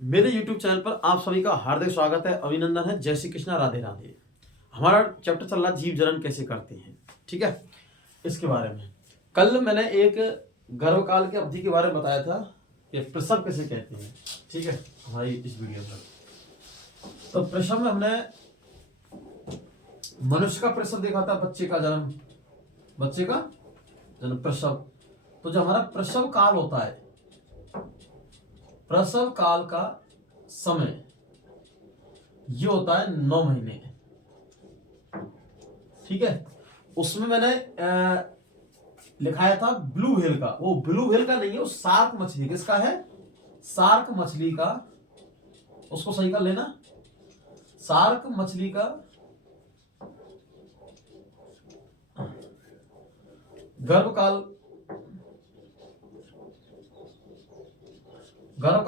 मेरे YouTube channel पर आप सभी का हार्दिक स्वागत है, अभिनंदन है। जय श्री कृष्णा, राधे राधे। हमारा चैप्टर चल रहा है जीव जन्म कैसे करते हैं, ठीक है। इसके बारे में कल मैंने एक गर्भकाल की अवधि के बारे में बताया था कि प्रसव कैसे कहते हैं, ठीक है, हमारी इस वीडियो में। तो प्रसव में हमने मनुष्य का प्रसव देखा था, बच्चे का जन्म प्रसव। तो जो हमारा प्रसव काल होता है, प्रसव काल का समय ये होता है 9 महीने, ठीक है। उसमें मैंने लिखाया था ब्लू व्हेल का। वो ब्लू व्हेल का नहीं है, वो शार्क मछली। किसका है? शार्क मछली का। उसको सही कर लेना। शार्क मछली का गर्भकाल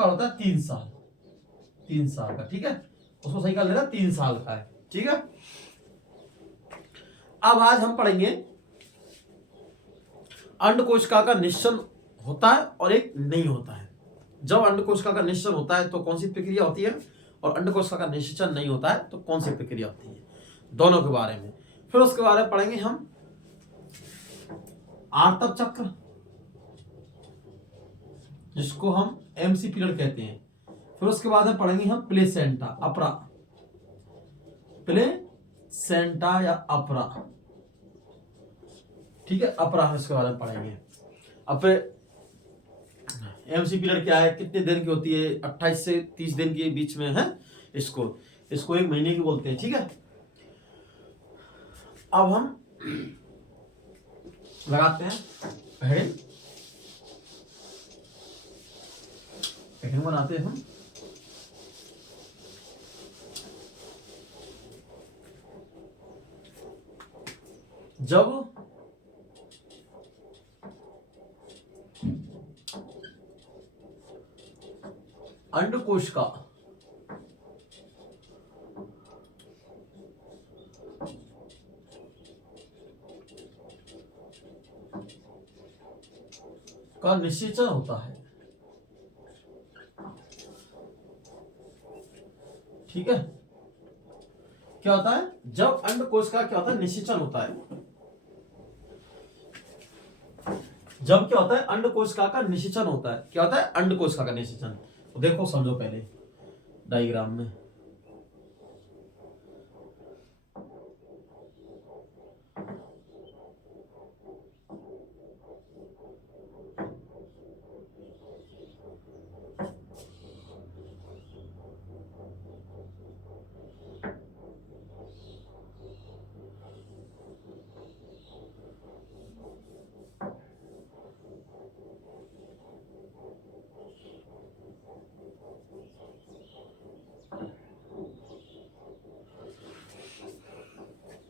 होता है 3 साल का, ठीक है। उसको सही कर लेना, 3 साल का है, ठीक है। अब आज हम पढ़ेंगे अंडकोशिका का निश्चन होता है और एक नहीं होता है। जब अंडकोशिका का निश्चन होता है तो कौन सी प्रक्रिया होती है, और अंडकोशिका का निश्चन नहीं होता है तो कौन सी प्रक्रिया होती है, दोनों के बारे में। फिर उसके बारे में पढ़ेंगे हम आर्तव चक्र, जिसको हम एमसी पीरियड कहते हैं। फिर उसके बाद में पढ़ेंगे हम प्लेसेंटा अपरा, प्लेसेंटा या अपरा, ठीक है। अपरा इसके बारे में पढ़ेंगे। अब एमसी पीरियड क्या है, कितने दिन की होती है? 28 से 30 दिन के बीच में है। इसको 1 महीने की बोलते हैं, ठीक है। अब हम लगाते हैं हेडिंग बनाते हैं हम। जब अंडकोशिका का निषेचन होता है, ठीक है। क्या होता है? जब अंडकोशिका क्या होता है, निषेचन होता है। जब क्या होता है, अंडकोशिका का निषेचन होता है। क्या होता है? अंडकोशिका का निषेचन। तो देखो, समझो पहले डायग्राम में।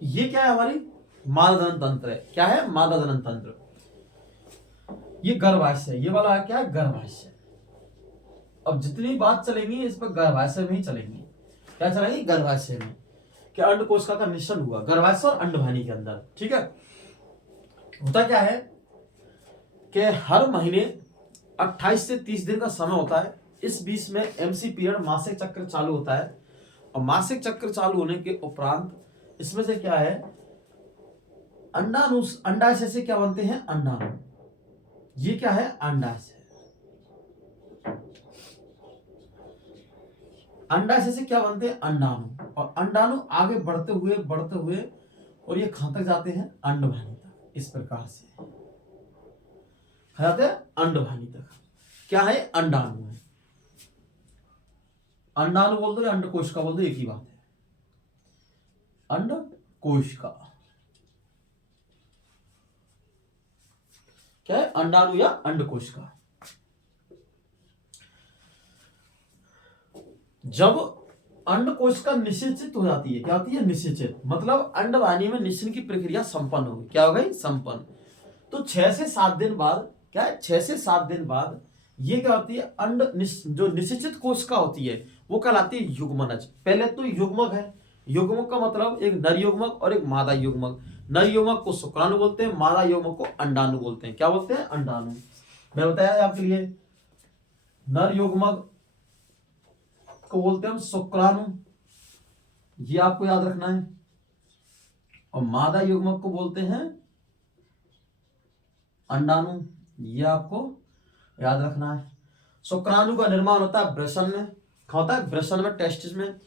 ये क्या है? हमारी मादा जनन तंत्र है। क्या है? मादा जनन तंत्र। ये गर्भाशय, ये वाला क्या है? गर्भाशय। अब जितनी बात चलेंगी इस पर गर्भाशय में ही चलेंगी। क्या चलेंगी? गर्भाशय में। क्या अंडकोशिका का निश्चल हुआ गर्भाशय और अंडवाहिनी के अंदर, ठीक है। होता क्या है कि हर महीने 28 से 30 दिन का समय होता है। इस बीच में एमसी पीरियड, मासिक चक्र चालू होता है। और मासिक चक्र चालू होने के उपरांत इसमें से क्या है, अंडाशय से क्या बनते हैं? अंडाणु। ये क्या है? अंडाशय। अंडाशय से क्या बनते हैं? अंडाणु। और अंडाणु आगे बढ़ते हुए और ये कहां तक जाते हैं? अंडवाहिनी तक। इस प्रकार से जाते हैं अंडवाहिनी तक। क्या है? अंडाणु है। अंडाणु बोल दो या अंडकोशिका बोल दो, एक ही बात है। अंडकोशिका क्या है? अंडाणु या अंडकोशिका। जब अंडकोशिका निषेचित हो जाती है, क्या होती है? निषेचित, मतलब अंडवाहिनी में निषेचन की प्रक्रिया संपन्न हो गई। क्या हो गई? संपन्न। तो 6 से 7 दिन बाद, क्या है? 6 से 7 दिन बाद ये क्या होती है? जो निषेचित कोशिका होती है वो कहलाती है युग्मनज। पहले तो युग्मक है। युग्मक का मतलब एक नर युग्मक और एक मादा युग्मक। नर युग्मक को शुक्राणु बोलते हैं, मादा युग्मक को अंडाणु बोलते हैं। क्या बोलते हैं? अंडाणु। मैं बताया आपके लिए, नर युग्मक को बोलते हैं हम शुक्राणु, ये आपको याद रखना है। और मादा युग्मक को बोलते हैं अंडाणु, ये आपको याद रखना है। शुक्राणु का निर्माण होता है वृषण में, होता है वृषण में, टेस्टिस में,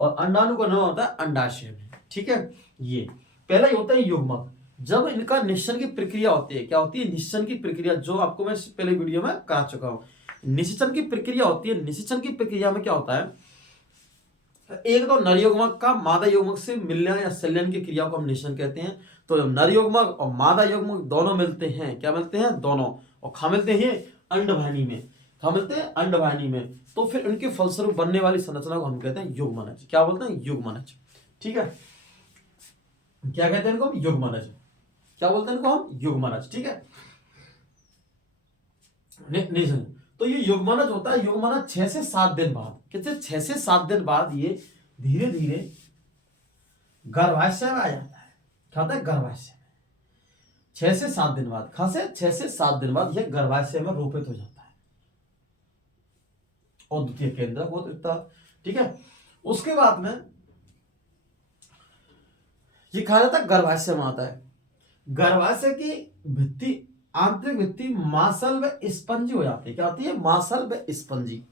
और अंडाणु का निर्माण होता है अंडाशय में। ठीक है, ये पहला ही होता है युग्मक। जब इनका निषेचन की प्रक्रिया होती है, क्या होती है निषेचन की प्रक्रिया, जो आपको मैं पहले वीडियो में करा चुका हूं। निषेचन की प्रक्रिया होती है, निषेचन की प्रक्रिया में क्या होता है, एक तो नर युग्मक का मादा युग्मक से मिलने या संलयन की क्रिया को हम निषेचन कहते हैं। तो जब नर युग्मक और मादा युग्मक दोनों मिलते हैं, क्या मिलते हैं दोनों, और खा मिलते हैं अंडवाहिनी में, खा मिलते हैं अंडवाहिनी में, तो फिर उनके फलस्वरूप बनने वाली संरचना को हम कहते हैं युग्मनज। क्या बोलते हैं युग्मनज। ठीक है, क्या कहते हैं इनको, युग्मनज। क्या बोलते हैं इनको हम, युग्मनज। ठीक है, निषेचन। तो ये युग्मनज होता है, युग्मनज 6 से 7 दिन बाद, कितने 6 से 7 दिन बाद ये धीरे धीरे गर्भाशय में आ जाता है। क्या होता है गर्भाशय में 6 से 7 दिन बाद, खासे 6 से 7 दिन बाद ये गर्भाशय में रोपित हो जाता है और द्वितीय केंद्र हो सकता है। ठीक है, उसके बाद में ये कहा जाता है गर्भाशय में आता है। गर्भाशय की भित्ति, आंतरिक भित्ति मांसल व स्पंजी हो जाती है। क्या होती है, मांसल व स्पंजी।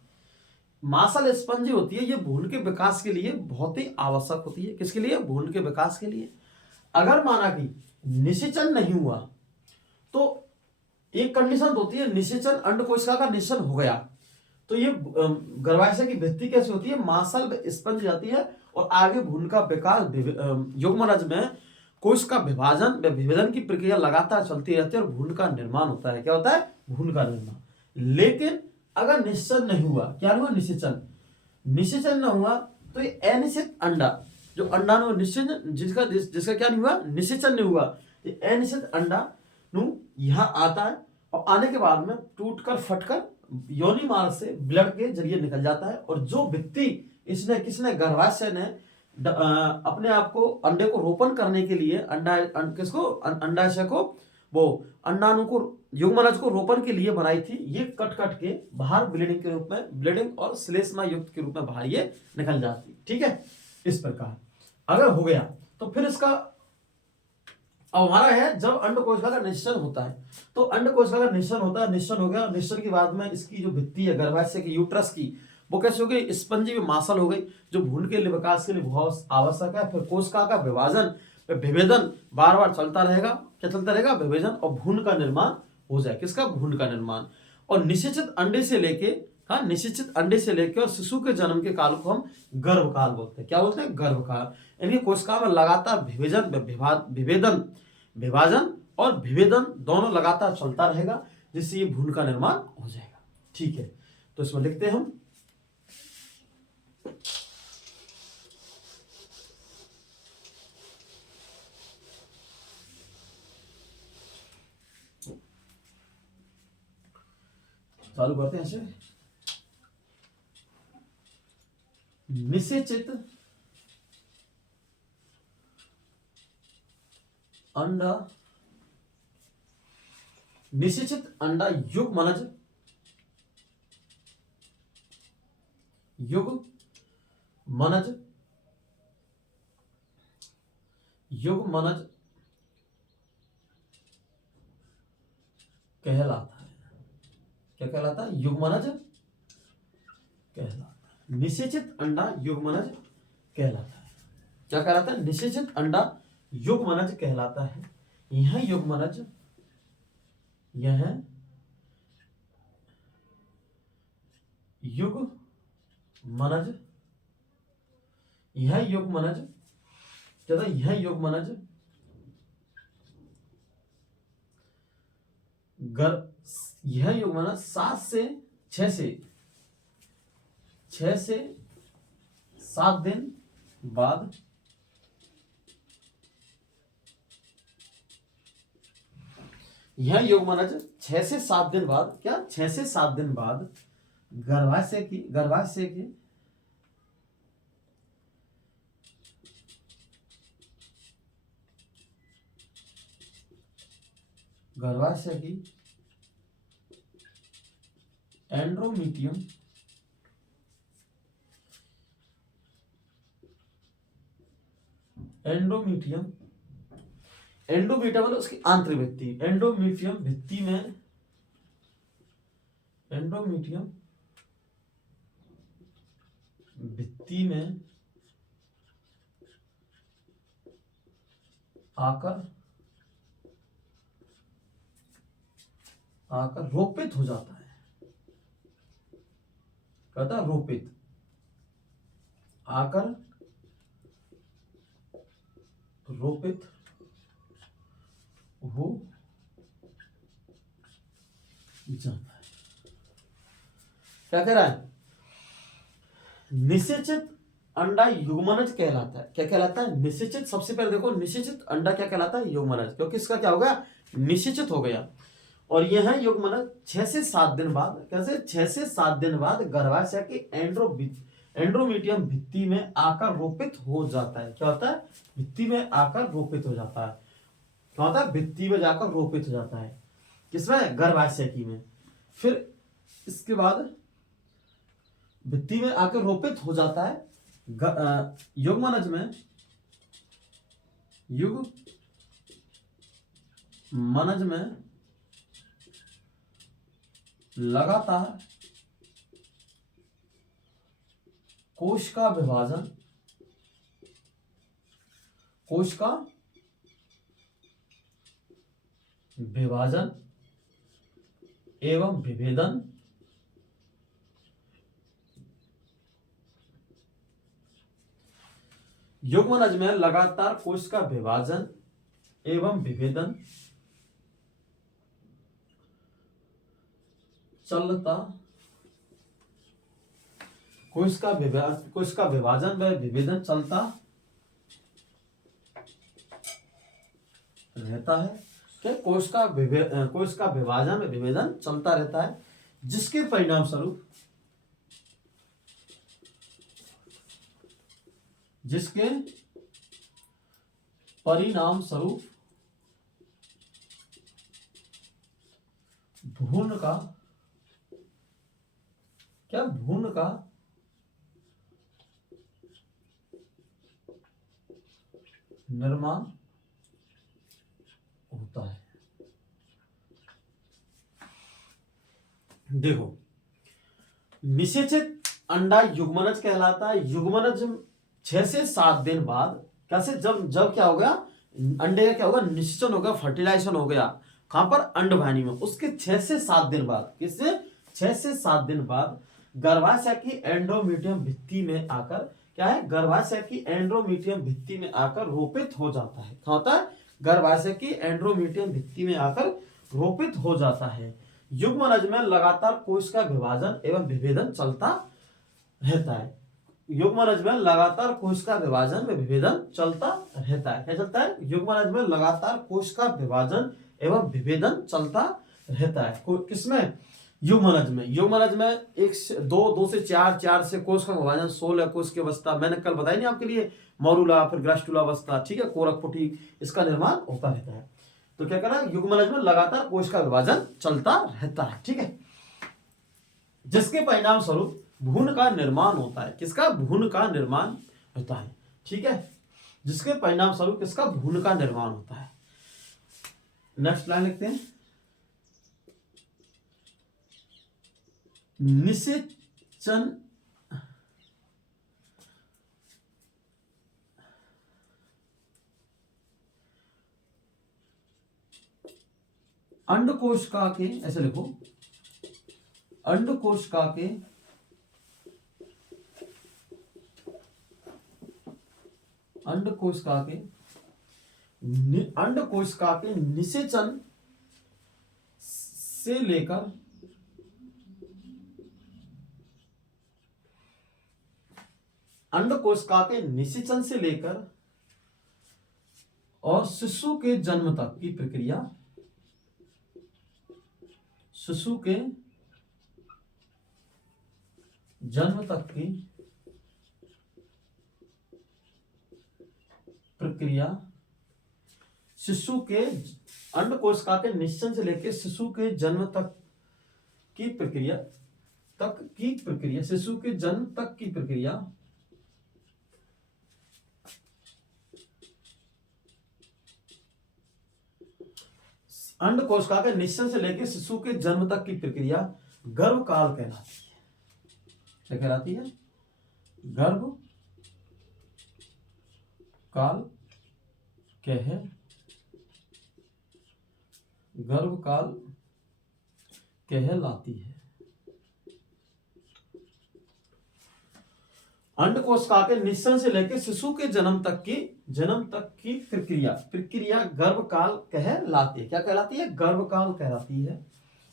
मांसल स्पंजी होती है, ये भ्रूण के विकास के लिए बहुत ही आवश्यक होती है। किसके लिए, भ्रूण के विकास के लिए। अगर माना कि निषेचन नहीं हुआ तो एक कंडीशन होती है, निषेचन अंडकोशिका का निषेचन हो गया तो ये गर्भाशय की भित्ति कैसी होती है, मांसल व स्पंज जाती है और आगे भ्रूण का विकास, युग्मनज में कोश का विभाजन व विभेदन की प्रक्रिया लगातार चलती रहती है और भ्रूण का निर्माण होता है। क्या होता है, भ्रूण का निर्माण। लेकिन अगर निषेचन नहीं हुआ, क्या हुआ, निषेचन, निषेचन न हुआ तो ये अनिषेचित अंडा, जो अंडाणु निषेचन जिसका क्या नहीं हुआ, निषेचन नहीं हुआ, ये अनिषेचित अंडाणु यहाँ आता है और आने के बाद में टूटकर फटकर योनि मार्ग से ब्लड के जरिए निकल जाता है। और जो भित्ति इसने किसने, गर्भाशय ने अपने आप को अंडे को रोपण करने के लिए किसको, अंडाशय को, वो अंडाणु को, युग्मनज को रोपण के लिए बनाई थी, ये कट कट के बाहर ब्लीडिंग के रूप में, ब्लीडिंग और श्लेष्मा युक्त के रूप में बाहर ये निकल जाती। ठीक है, इस प्रकार अगर हो गया तो फिर इसका, अब हमारा है जब अंडकोशिका का निषेचन होता है, तो अंडकोशिका का निषेचन होता है, निषेचन हो गया, निषेचन के बाद में इसकी जो भित्ति है गर्भाशय की, यूट्रस की, वो कैसे हो गई, स्पंजी में मांसल हो गई, जो भ्रूण के लिए विकास के लिए बहुत आवश्यक है। फिर कोशिका का विभाजन, विभेदन बार बार चलता रहेगा। क्या चलता रहेगा, विभेदन, और भ्रूण का निर्माण हो जाए। किसका, भ्रूण का निर्माण। और निषेचित अंडे से लेके, हाँ, निषेचित अंडे से लेके और शिशु के जन्म के काल को हम गर्भकाल बोलते हैं। क्या बोलते हैं, गर्भकाल। यानी कोशिका में लगातार विभेदन, विभाजन और विभेदन दोनों लगातार चलता रहेगा, जिससे ये भ्रूण का निर्माण हो जाएगा। ठीक है, तो इसमें लिखते हैं हम, चालू करते हैं ऐसे, निषेचित अंडा, निषेचित अंडा युग्मनज, युग्मनज, युग्मनज कहलाता है। क्या कहलाता है, युग्मनज कहलाता है। निषेचित अंडा युग्मनज कहलाता है। क्या कहलाता है, निषेचित अंडा युग्मनज कहलाता है। यह युग्मनज, यह युग्मनज, यह युग्मनज, क्या था, यह युग्मनज यह युग्मनज 7 से 6 से 7 दिन बाद यह युग्मनज 6 से 7 दिन बाद, क्या 6 से 7 दिन बाद गर्भाशय की, गर्भाशय की एंड्रोमीटियम एंडोमीटियम, एंडोमीटियम मतलब उसकी आंतरिक भित्ति, एंडोमीटियम भित्ति में, एंडोमीटियम भित्ति में आकर रोपित हो जाता है, कहता है रोपित, आकर रोपित हो जाता है। क्या कह रहा है? निषेचित अंडा युग्मनज कहलाता है। क्या कहलाता है? निषेचित। सबसे पहले देखो, निषेचित अंडा क्या कहलाता है? युग्मनज, क्योंकि इसका क्या हो गया? निषेचित हो गया। और यह है युग्मनज 6 से 7 दिन बाद, कैसे 6 से 7 दिन बाद गर्भाशय की एंड्रोमीटियम भित्ति में आकर रोपित हो जाता है। क्या होता है? भित्ति में आकर रोपित हो जाता है। क्या होता है? भित्ति में जाकर रोपित हो जाता है। किसमें? गर्भाशय की में। फिर इसके बाद भित्ति में आकर रोपित हो जाता है। युग्मनज में, युग्मनज में लगातार कोश का विभाजन, कोश का विभाजन एवं विभेदन युग्मनज में लगातार कोश का विभाजन एवं विभेदन चलता, कोश का विभाजन व विभेदन चलता रहता है। क्या? कोश का विभाजन व विभेदन चलता रहता है, जिसके परिणाम स्वरूप, भ्रूण का, क्या? भ्रूण का निर्माण होता है। देखो, निषेचित अंडा युग्मनज कहलाता है। युग्मनज 6 से 7 दिन बाद, कैसे? जब क्या हो गया? अंडे का क्या होगा? निषेचन हो गया, फर्टिलाइजेशन हो गया। कहां पर? अंडवाहिनी में। उसके 6 से 7 दिन बाद, किससे? 6 से 7 दिन बाद गर्भाशय की एंडोमीटियम भित्ति में आकर, क्या है? गर्भाशय की एंडोमीटियम भित्ति में आकर रोपित हो जाता है। क्या होता है? गर्भाशय की एंडोमीटियम भित्ति में आकर रोपित हो जाता है। युग्मनज में लगातार कोश का विभाजन एवं विभेदन चलता रहता है। युग्मनज में लगातार कोश का विभाजन व विभेदन चलता रहता है। क्या चलता है? युग्मनज में लगातार कोश का विभाजन एवं विभेदन चलता रहता है। किसमें? युग्मनज में। युग्मनज में 1 से 2 से 4, 4 से कोश का विभाजन, 16 कोश की अवस्था, मैंने कल बताई नहीं आपके लिए, मॉरूला, फिर ग्रास्टुला अवस्था, ठीक है, कोरकपुटी, इसका निर्माण होता रहता है। तो क्या करा? युग्मनज में लगातार कोश का विभाजन चलता रहता है, ठीक है, जिसके परिणाम स्वरूप भ्रूण का निर्माण होता है। किसका? भ्रूण का निर्माण होता है, ठीक है, जिसके परिणाम स्वरूप किसका? भ्रूण का निर्माण होता है। नेक्स्ट लाइन लिखते हैं। निषेचन अंडकोशिका के, ऐसे लिखो, अंडकोशिका के निषेचन से लेकर अंडकोशिका के निषेचन से लेकर और शिशु के जन्म तक की प्रक्रिया, शिशु के जन्म तक की प्रक्रिया, शिशु के अंडकोशिका के निषेचन से लेकर शिशु के जन्म तक की प्रक्रिया, शिशु के जन्म तक की प्रक्रिया अंड कोशिका के निश्चन से लेकर शिशु के जन्म तक की प्रक्रिया गर्भ काल कहलाती है। क्या कहलाती है? गर्भ काल गर्भ काल कहलाती है। अंड कोशिका के निश्चन से लेकर शिशु के जन्म तक की प्रक्रिया गर्भ काल कहलाती है। क्या कहलाती है? गर्भ काल कहलाती है।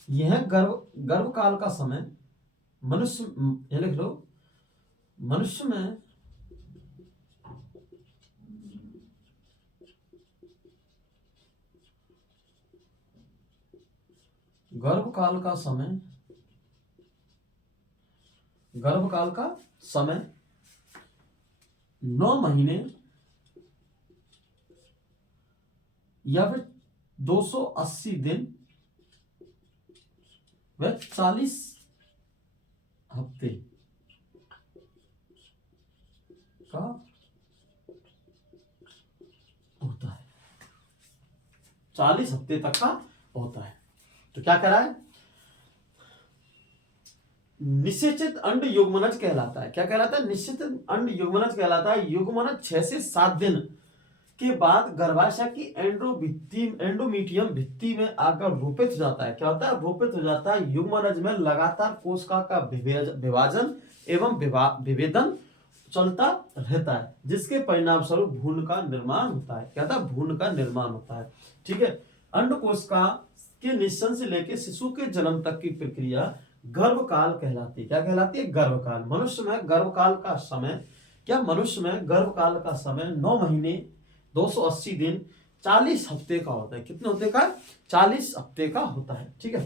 यह गर्भ काल का समय मनुष्य, यह लिख लो, मनुष्य में गर्भ काल का समय 9 महीने या फिर 280 दिन व 40 हफ्ते का होता है। 40 हफ्ते तक का होता है। तो क्या कह रहा है? निषेचित अंड युग्मनज कहलाता है। क्या कहलाता है? निश्चित अंड युग्मनज कहलाता है। युग्मनज 6 से 7 दिन के बाद गर्भाशय की एंडोमीटियम भित्ति में आकर रोपित हो जाता है। क्या होता है? रोपित हो जाता है। युग्मनज में लगातार कोशिका का विभाजन एवं विभेदन चलता रहता है, जिसके परिणाम स्वरूप भ्रूण का निर्माण होता है। क्या होता है? भ्रूण का निर्माण होता है। ठीक है। अंड कोशिका के निश्चन से लेकर शिशु के जन्म तक की प्रक्रिया गर्भकाल कहलाती है। क्या कहलाती है? गर्भकाल। मनुष्य में गर्भकाल का समय 9 महीने 280 दिन 40 हफ्ते का होता है। कितने हफ्ते का? 40 हफ्ते का होता है। ठीक है।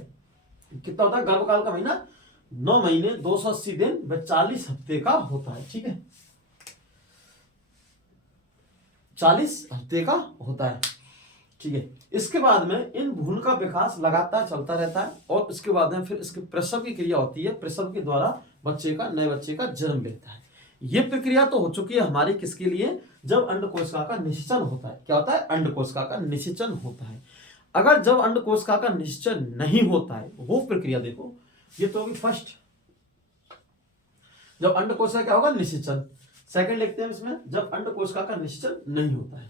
कितना होता है गर्भकाल का महीना? 9 महीने 280 दिन व 40 हफ्ते का होता है। ठीक है, 40 हफ्ते का होता है। ठीक है। इसके बाद में इन भ्रूण का विकास लगातार चलता रहता है और इसके बाद में फिर इसके प्रसव की क्रिया होती है। प्रसव के द्वारा नए बच्चे का जन्म लेता है। ये प्रक्रिया तो हो चुकी है हमारी किसके लिए? जब अंड कोशिका का निषेचन होता है। क्या होता है? अंड कोशिका का निषेचन होता है। अगर जब अंड कोशिका का निषेचन नहीं होता है, वो प्रक्रिया देखो, ये तो होगी फर्स्ट, जब अंड कोशिका क्या होगा? निषेचन। सेकंड लिखते हैं इसमें, जब अंड कोशिका का निषेचन नहीं होता है।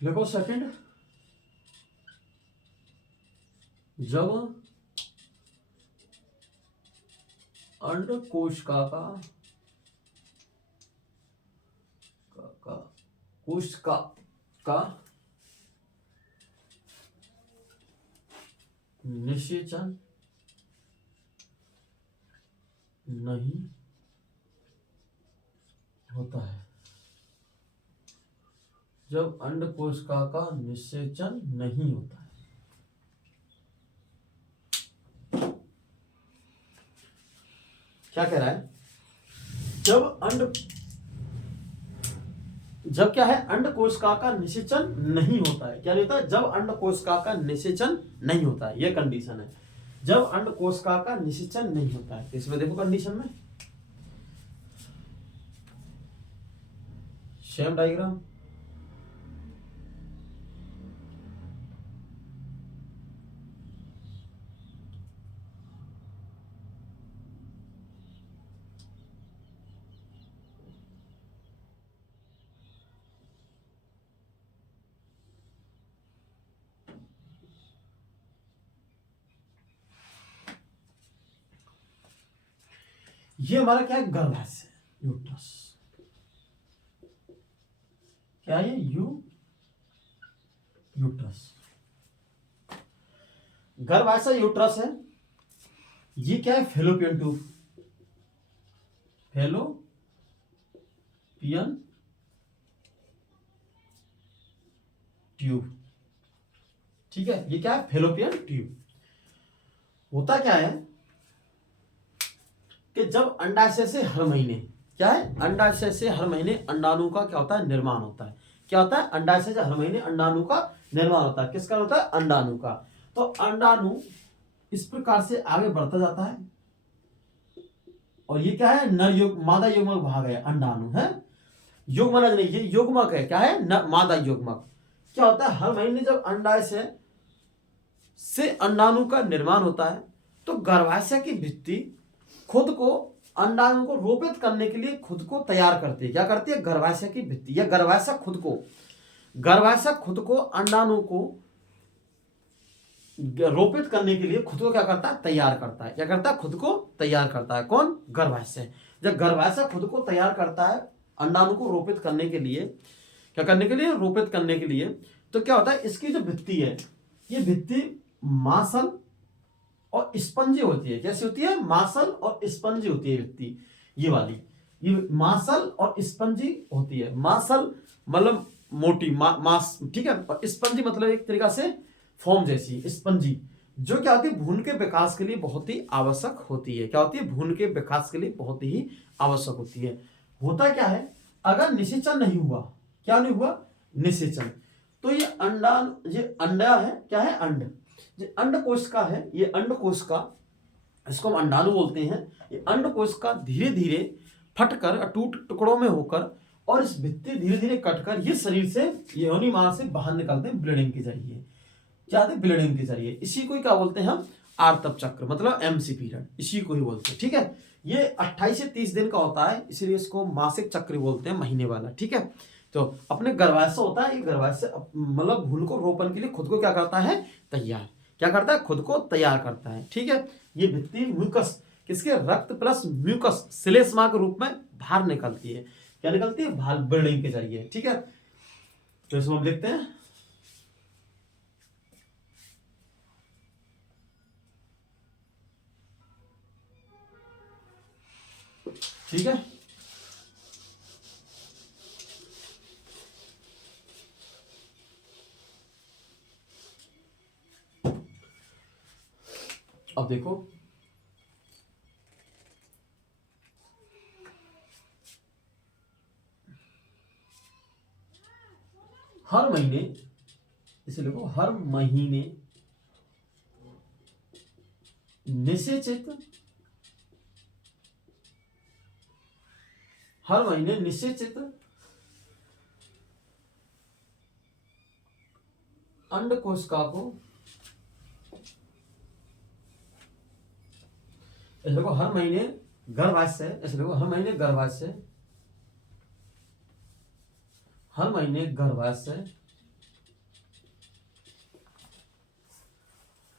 देखो सेकंड, जब अंड कोशिका का निषेचन नहीं होता है। जब अंड कोशिका का निषेचन नहीं होता है, क्या कह रहा है? जब क्या है? अंड कोशिका का निषेचन नहीं होता है। क्या नहीं होता है? जब अंड कोशिका का निषेचन नहीं होता है, यह कंडीशन है। जब अंड कोशिका का निषेचन नहीं होता है। इसमें देखो कंडीशन में सेम डायग्राम, ये हमारा क्या है? गर्भाशय, यूट्रस। क्या है? यूट्रस, गर्भाशय यूट्रस है। ये क्या है? Fallopian tube, fallopian tube. ठीक है, ये क्या है? Fallopian tube. होता क्या है कि जब अंडाशय से हर महीने, क्या है, अंडाशय से हर महीने अंडाणु का क्या होता है, निर्माण होता है। क्या होता है, अंडाशय से हर महीने अंडाणु का निर्माण होता है। किसका होता है, अंडाणु का। तो अंडाणु इस प्रकार से आगे बढ़ता जाता है, और ये क्या है, नर योग मादा युग्मक भाग है अंडाणु, है युग्मक नहीं, ये युग्मक है, क्या है, मादा युग्मक। क्या होता है, हर महीने जब अंडाशय से अंडाणु का निर्माण होता है तो गर्भाशय की भित्ति खुद को अंडाणु को रोपित करने के लिए खुद को तैयार करती है। क्या करती है, गर्भाशय की भित्ति या गर्भाशय खुद को अंडाणु को रोपित करने के लिए खुद को क्या करता है, तैयार करता है। क्या करता है, खुद को तैयार करता है। कौन, गर्भाशय। जब गर्भाशय खुद को तैयार करता है अंडाणु को रोपित करने के लिए, क्या करने के लिए, रोपित करने के लिए, तो क्या होता है, इसकी जो भित्ति है, ये भित्ति मांसल और स्पंजी होती है। कैसी होती है, मांसल और स्पंजी होती है भित्ति, ये वाली, ये मांसल और स्पंजी होती है। मांसल मतलब मोटी मांस, ठीक है, और स्पंजी मतलब एक तरीका से फॉर्म जैसी, स्पंजी, जो क्या होती है, भ्रूण के विकास के लिए बहुत ही आवश्यक होती है। क्या होती है, भ्रूण के विकास के लिए बहुत ही आवश्यक होती है। होता क्या है, अगर निषेचन नहीं हुआ, क्या नहीं हुआ, निषेचन, तो ये अंडा है, क्या है, अंड, ये अंडकोश का है, ये अंडकोश का, इसको हम अंडाणु बोलते हैं। ये अंडकोश का धीरे धीरे फटकर टूट टुकड़ों में होकर और इस भित्ति धीरे धीरे कटकर ये शरीर से, ये योनि मार्ग से बाहर निकलते हैं ब्लीडिंग के जरिए। क्या होते हैं, ब्लीडिंग के जरिए। इसी को क्या बोलते हैं हम, आर्तव चक्र, मतलब एमसी पीरियड, इसी को ही बोलते हैं। ठीक है, ये 28 से 30 दिन का होता है, इसलिए इसको मासिक चक्र बोलते हैं, महीने वाला। ठीक है, तो अपने गर्भाशय होता है, ये गर्भाशय मतलब भ्रूण को रोपण के लिए खुद को क्या करता है, तैयार, क्या करता है, खुद को तैयार करता है। ठीक है, ये भित्ति म्यूकस, किसके, रक्त प्लस म्यूकस श्लेष्मा के रूप में बाहर निकलती है। क्या निकलती है, बाहर ब्लीडिंग के जरिए। ठीक है, तो इसमें हम लिखते हैं, ठीक है, अब देखो, हर महीने, इसे लिखो, हर महीने निषेचित, हर महीने निषेचित अंड कोशिका को, ऐसे देखो, हर महीने गर्भाशय, ऐसे देखो, हर महीने गर्भाशय, हर महीने गर्भाशय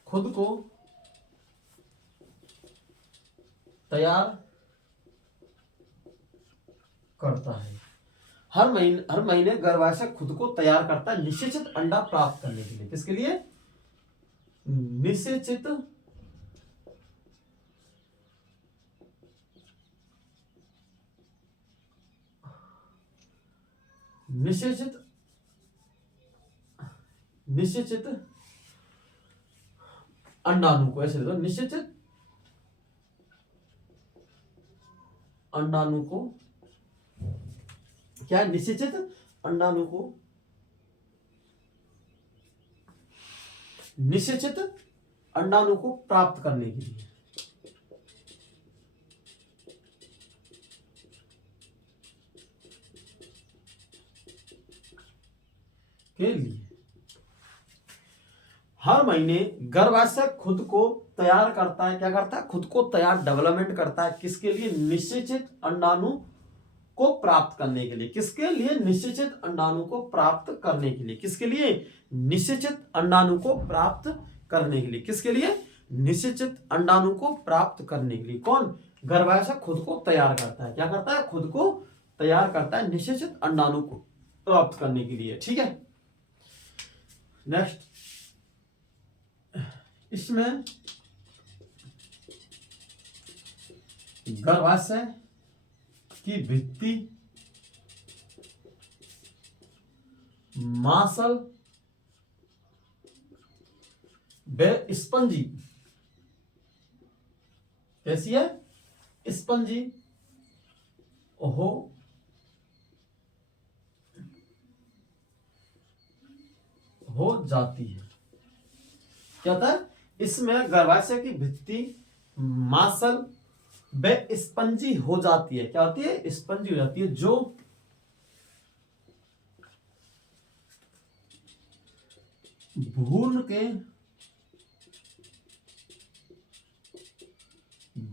खुद को तैयार करता है। हर महीने गर्भाशय खुद को तैयार करता है निषेचित अंडा प्राप्त करने के लिए। किसके लिए, निषेचित निषेचित निषेचित अंडाणु को, ऐसे लिखो, निषेचित अंडाणु को, क्या है, निषेचित अंडाणु को, निषेचित अंडाणु को प्राप्त करने के लिए, हर महीने गर्भाशय खुद को तैयार करता है। क्या करता है, खुद को तैयार, डेवलपमेंट करता है। किसके लिए, निषेचित अंडाणु को प्राप्त करने के लिए। किसके लिए, निषेचित अंडाणु को प्राप्त करने के लिए। किसके लिए, निषेचित अंडाणु को प्राप्त करने के लिए। किसके लिए, निषेचित अंडाणु को प्राप्त करने के लिए। कौन, गर्भाशय खुद को तैयार करता है। क्या करता है, खुद को तैयार करता है निषेचित अंडाणु को प्राप्त करने के लिए। ठीक है, नेक्स्ट, इसमें गर्भाशय की भित्ति मांसल व स्पंजी कैसी है? स्पंजी हो जाती है। क्या होता है? इसमें गर्भाशय की भित्ति मांसल व स्पंजी हो जाती है। क्या होती है? स्पंजी हो जाती है, जो भ्रूण के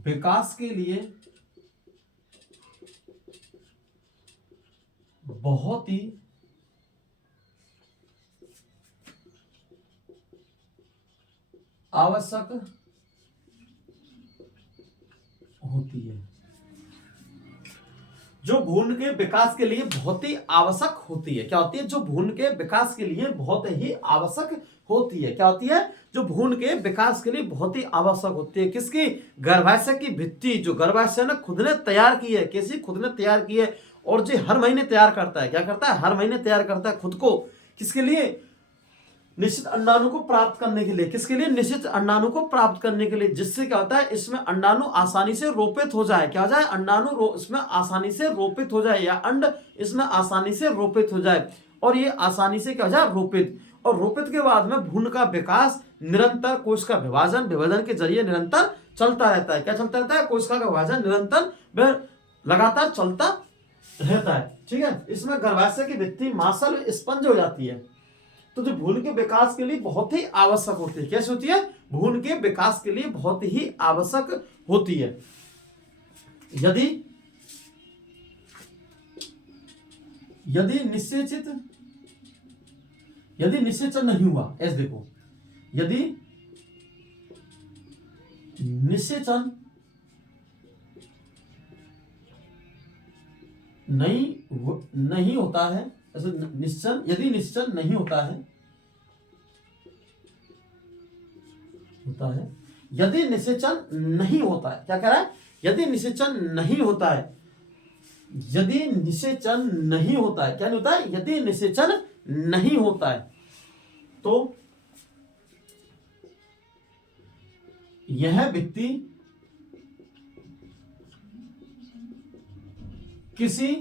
विकास के लिए बहुत ही आवश्यक होती है। जो भ्रूण के विकास के लिए बहुत ही आवश्यक होती है। क्या होती है? जो भ्रूण के विकास के लिए बहुत ही आवश्यक होती है। क्या होती है? जो भ्रूण के विकास के लिए बहुत ही आवश्यक होती है। किसकी? गर्भाशय की भित्ति, जो गर्भाशय ने खुद ने तैयार की है। कैसी? खुद ने तैयार की है। और जो हर महीने तैयार करता है। क्या करता है? हर महीने तैयार करता है खुद को। किसके लिए? निश्चित अंडाणु को प्राप्त करने के लिए। किसके लिए? निश्चित अंडाणु को प्राप्त करने के लिए। जिससे क्या होता है? इसमें अंडाणु आसानी से रोपित हो जाए। क्या हो जाए? अंडाणु इसमें आसानी से रोपित हो जाए, या अंड इसमें आसानी से रोपित हो जाए। और ये आसानी से क्या हो जाए? रोपित। और रोपित के बाद में भ्रूण का विकास निरंतर, कोश का विभाजन के जरिए निरंतर चलता रहता है। क्या चलता रहता है? कोश का विभाजन निरंतर लगातार चलता रहता है। ठीक है। इसमें गर्भाशय की भित्ति मांसल स्पंज हो जाती है। तो जो भ्रूण के विकास के लिए बहुत ही आवश्यक होती है। कैसे होती है? भ्रूण के विकास के लिए बहुत ही आवश्यक होती है। यदि निषेचन नहीं हुआ, ऐसे देखो, यदि निषेचन नहीं होता है, यदि निश्चन नहीं होता है, यदि निषेचन नहीं होता है, क्या कह रहा है? यदि निषेचन नहीं होता है, यदि निषेचन नहीं होता है, क्या नहीं होता है? यदि निषेचन नहीं होता है, तो यह भित्ति किसी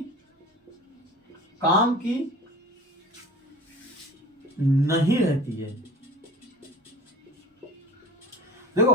काम की नहीं रहती है। देखो,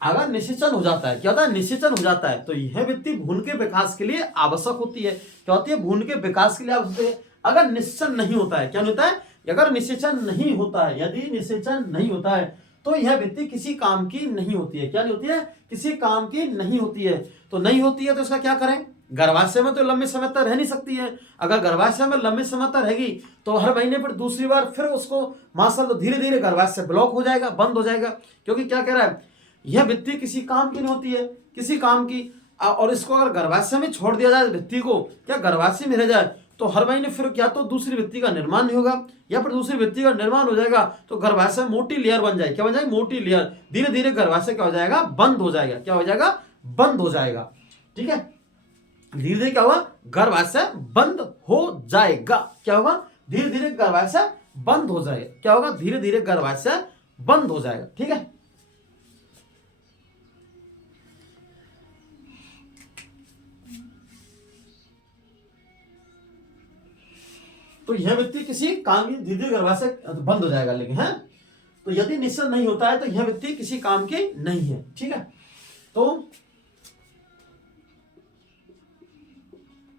अगर निषेचन हो जाता है, क्या होता है? निषेचन हो जाता है, तो यह भित्ति भ्रूण के विकास के लिए आवश्यक होती है। क्या होती है? भ्रूण के विकास के लिए आवश्यक होती है। अगर निषेचन नहीं होता है, क्या नहीं होता है? अगर निषेचन नहीं होता है, यदि निषेचन नहीं होता है, तो यह भित्ति किसी काम की नहीं होती है। क्या नहीं होती है? किसी काम की नहीं होती है। तो नहीं होती है तो इसका क्या करें? गर्भाशय में तो लंबे समय तक रह नहीं सकती है। अगर गर्भाशय में लंबे समय तक रहेगी, तो हर महीने पर दूसरी बार फिर उसको मांसल, तो धीरे धीरे गर्भाशय ब्लॉक हो जाएगा, बंद हो जाएगा। क्योंकि क्या कह रहा है? यह भित्ति किसी काम की नहीं होती है, किसी काम की। और इसको अगर गर्भाशय में छोड़ दिया जाए भित्ति को, क्या गर्भाशय में रह जाए, तो हर महीने फिर क्या तो दूसरी भित्ति का निर्माण नहीं होगा, या फिर दूसरी भित्ति का निर्माण हो जाएगा तो गर्भाशय मोटी लेयर बन जाएगी। क्या बन जाएगी? मोटी लेयर। धीरे धीरे गर्भाशय क्या हो जाएगा? बंद हो जाएगा। क्या हो जाएगा? बंद हो जाएगा। ठीक है। धीरे धीरे क्या होगा? गर्भाशय बंद हो जाएगा। क्या होगा? धीरे धीरे गर्भाशय बंद हो जाएगा। क्या होगा? धीरे धीरे गर्भाशय बंद हो जाएगा। ठीक है। तो यह व्यक्ति किसी काम की, धीरे धीरे गर्भाशय बंद हो जाएगा। लेकिन है, तो यदि निश्चय नहीं होता है, तो यह व्यक्ति किसी काम की नहीं है। ठीक है। तो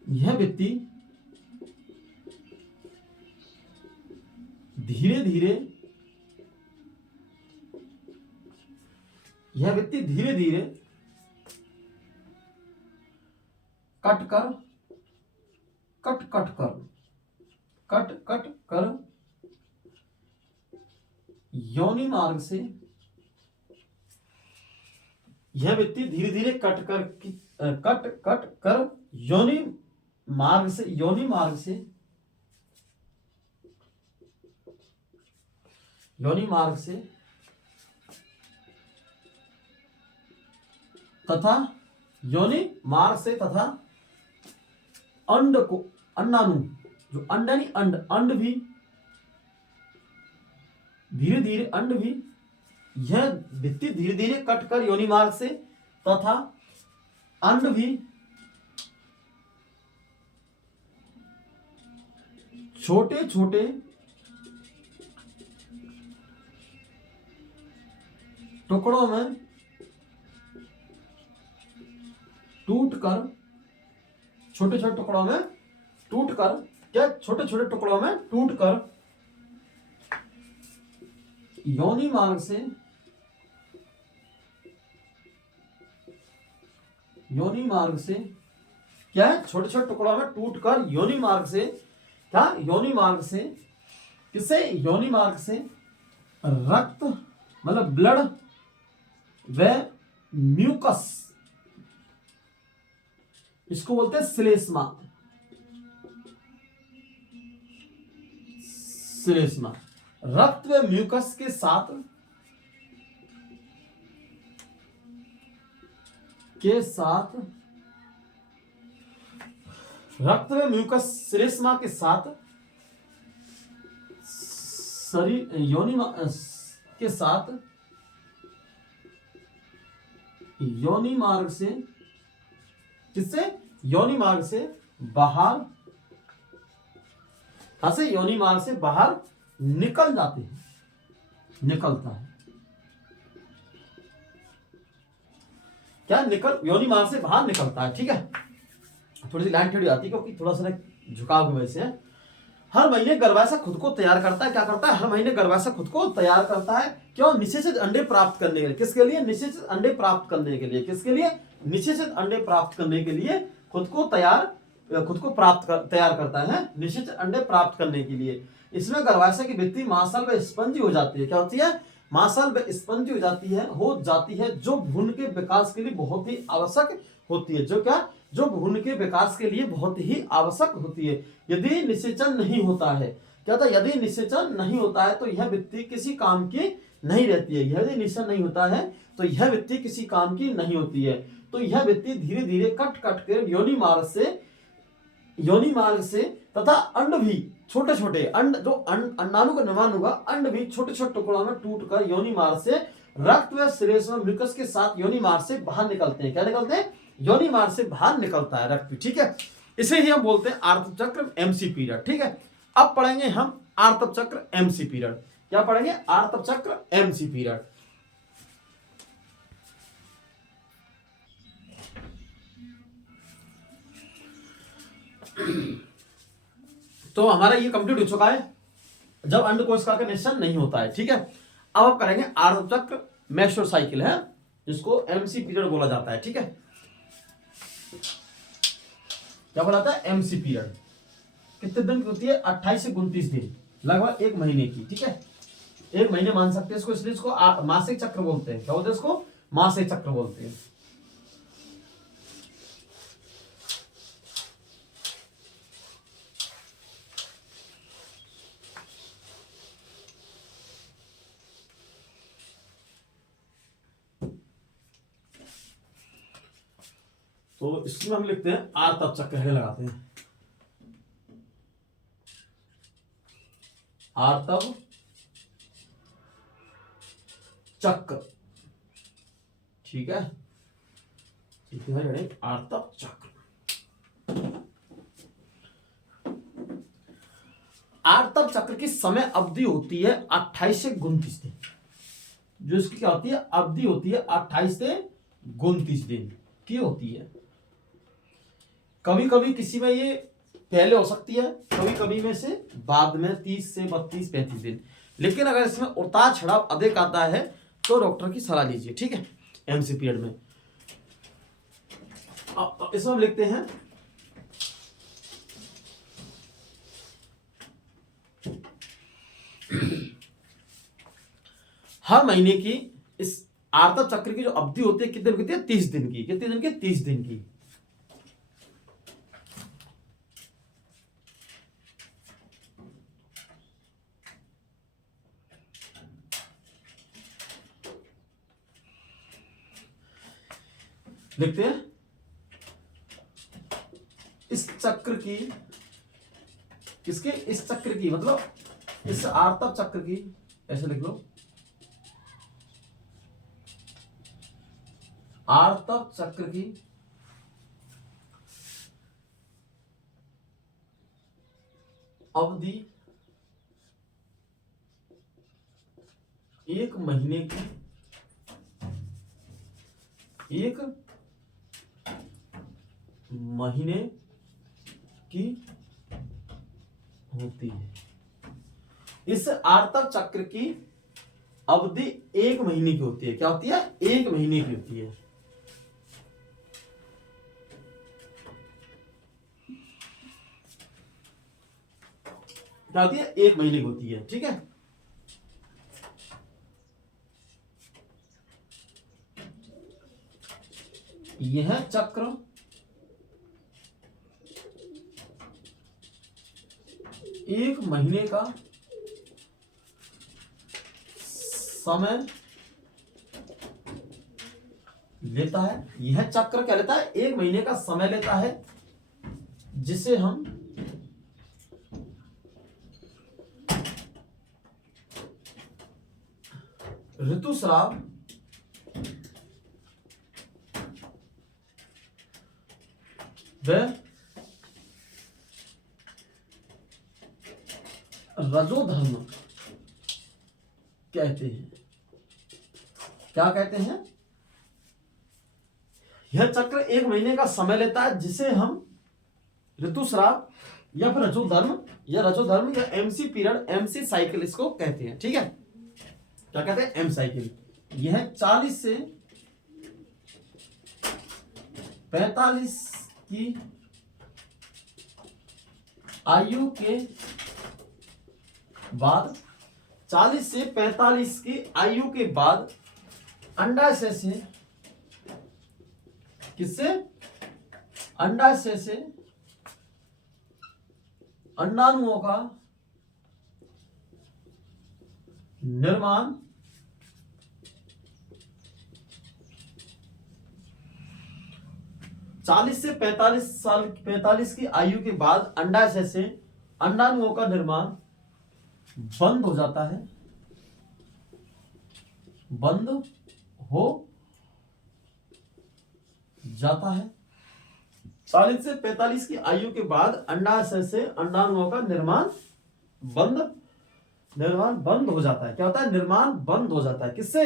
यह व्यक्ति धीरे धीरे कट कर योनि मार्ग से, यह व्यक्ति धीरे धीरे कट कर योनि मार्ग से तथा अंड को, अंडाणु, जो अंड यानी अंड भी धीरे धीरे, अंड भी, यह भित्ति धीरे धीरे कट कर योनि मार्ग से तथा अंड भी छोटे छोटे टुकड़ों में टूटकर, छोटे छोटे टुकड़ों में टूटकर, क्या छोटे छोटे टुकड़ों में टूटकर योनि मार्ग से, योनि मार्ग से, क्या है, छोटे छोटे टुकड़ों में टूटकर योनि मार्ग से, क्या, योनि मार्ग से, किससे, योनि मार्ग से रक्त मतलब ब्लड व म्यूकस, इसको बोलते हैं श्लेष्मा, श्लेष्मा, रक्त व म्यूकस के साथ, रक्त व म्यूकस श्लेष्मा के साथ शरीर योनि के साथ योनि मार्ग से, किससे, योनि मार्ग से बाहर, कहां से, योनि मार्ग से बाहर निकल जाते हैं, निकलता है, क्या, निकल, योनि मार्ग से बाहर निकलता है। ठीक है, थोड़ी सी लाइन टेढ़ी आती है क्योंकि थोड़ा सा झुकाव की वजह से है। हर महीने गर्भाशय खुद को तैयार करता है, क्या करता है, हर महीने गर्भाशय खुद को तैयार करता है, क्यों, निषेचित अंडे प्राप्त करने के लिए, किसके लिए, निषेचित अंडे प्राप्त करने के लिए, किसके लिए, निषेचित अंडे प्राप्त करने के लिए खुद को तैयार करता है, निषेचित अंडे प्राप्त करने के लिए। इसमें गर्भाशय की भित्ति मांसल व स्पंजी हो जाती है, क्या होती है, मांसल व स्पंजी हो जाती है, जो भ्रूण के विकास के लिए बहुत ही आवश्यक होती है, जो क्या, जो भ्रूण के विकास के लिए बहुत ही आवश्यक होती है। यदि निषेचन नहीं होता है, क्या होता है, यदि निषेचन नहीं होता है तो यह भित्ति किसी काम की नहीं रहती है, यदि निषेचन नहीं होता है तो यह भित्ति किसी काम की नहीं होती है। तो यह भित्ति धीरे धीरे कट कट कर योनि मार्ग से तथा अंड भी छोटे छोटे, अंड जो अंडाणु का निर्माण होगा, अंड भी छोटे छोटे टुकड़ों में टूटकर योनि मार्ग से रक्त व श्लेष्मा म्यूकस के साथ योनि मार्ग से बाहर निकलते हैं, क्या निकलते हैं, योनि मार्ग से बाहर निकलता है रक्त। ठीक है, इसे ही हम बोलते हैं आर्तव चक्र एमसी पीरियड। ठीक है, अब पढ़ेंगे हम आर्तव चक्र एमसी पीरियड। क्या पढ़ेंगे, आर्तव चक्र एमसी पीरियड। तो हमारा ये कंप्लीट हो चुका है जब अंडकोशिका का निषेचन नहीं होता है। ठीक है, अब आप करेंगे आर्तव चक्र मेस्टर साइकिल है, जिसको एमसी पीरियड बोला जाता है। ठीक है, क्या बोला जाता है, एमसी पीरियड। कितने दिन की होती है, 28 से 29 दिन, लगभग एक महीने की। ठीक है, एक महीने मान सकते हैं इसको, इसलिए इसको मासिक चक्र बोलते हैं। क्या बोलते हैं इसको, मासिक चक्र बोलते हैं। तो इसमें हम लिखते हैं आर्तव चक्र है, लगाते हैं आर्तव चक्र। ठीक है, आर्तव चक्र। आर्तव चक्र की समय अवधि होती है 28 से 29 दिन। जो इसकी क्या होती है, अवधि होती है 28 से 29 दिन की होती है। कभी कभी किसी में ये पहले हो सकती है, कभी कभी में से बाद में 30 से 32 35 दिन। लेकिन अगर इसमें उतार चढ़ाव अधिक आता है तो डॉक्टर की सलाह लीजिए। ठीक है, एमसी पीरियड में इसमें हम लिखते हैं हर महीने की इस आर्तव चक्र की जो अवधि होती है कितने दिन की, 30 दिन की। कितने दिन की, 30 दिन की। लिखते हैं इस चक्र की, किसके, इस चक्र की मतलब इस आर्तव चक्र की, ऐसे लिख लो, आर्तव चक्र की अवधि 1 महीने की, 1 महीने की होती है। इस आवर्तक चक्र की अवधि 1 महीने की होती है। क्या होती है? 1 महीने की होती है। क्या होती है? 1 महीने की होती है। ठीक है, यह चक्र 1 महीने का समय लेता है। यह चक्र क्या लेता है? 1 महीने का समय लेता है, जिसे हम ऋतुस्राव व रजोधर्म कहते हैं। क्या कहते हैं? यह चक्र 1 महीने का समय लेता है, जिसे हम ऋतुस्राव या फिर रजोधर्म या एमसी पीरियड, एमसी साइकिल इसको कहते हैं। ठीक है, क्या कहते हैं? M cycle. यह 40 से 45 की आयु के बाद, 40 से 45 की आयु के बाद अंडाशय से, किससे? अंडाशय से अंडाणुओं का निर्माण चालीस से 45 की आयु के बाद अंडाशय से अंडाणुओं का निर्माण बंद हो जाता है, बंद हो जाता है। 40 से 45 की आयु के बाद अंडाशय से अंडाणुओं का निर्माण बंद हो जाता है। क्या होता है? निर्माण बंद हो जाता है। किससे?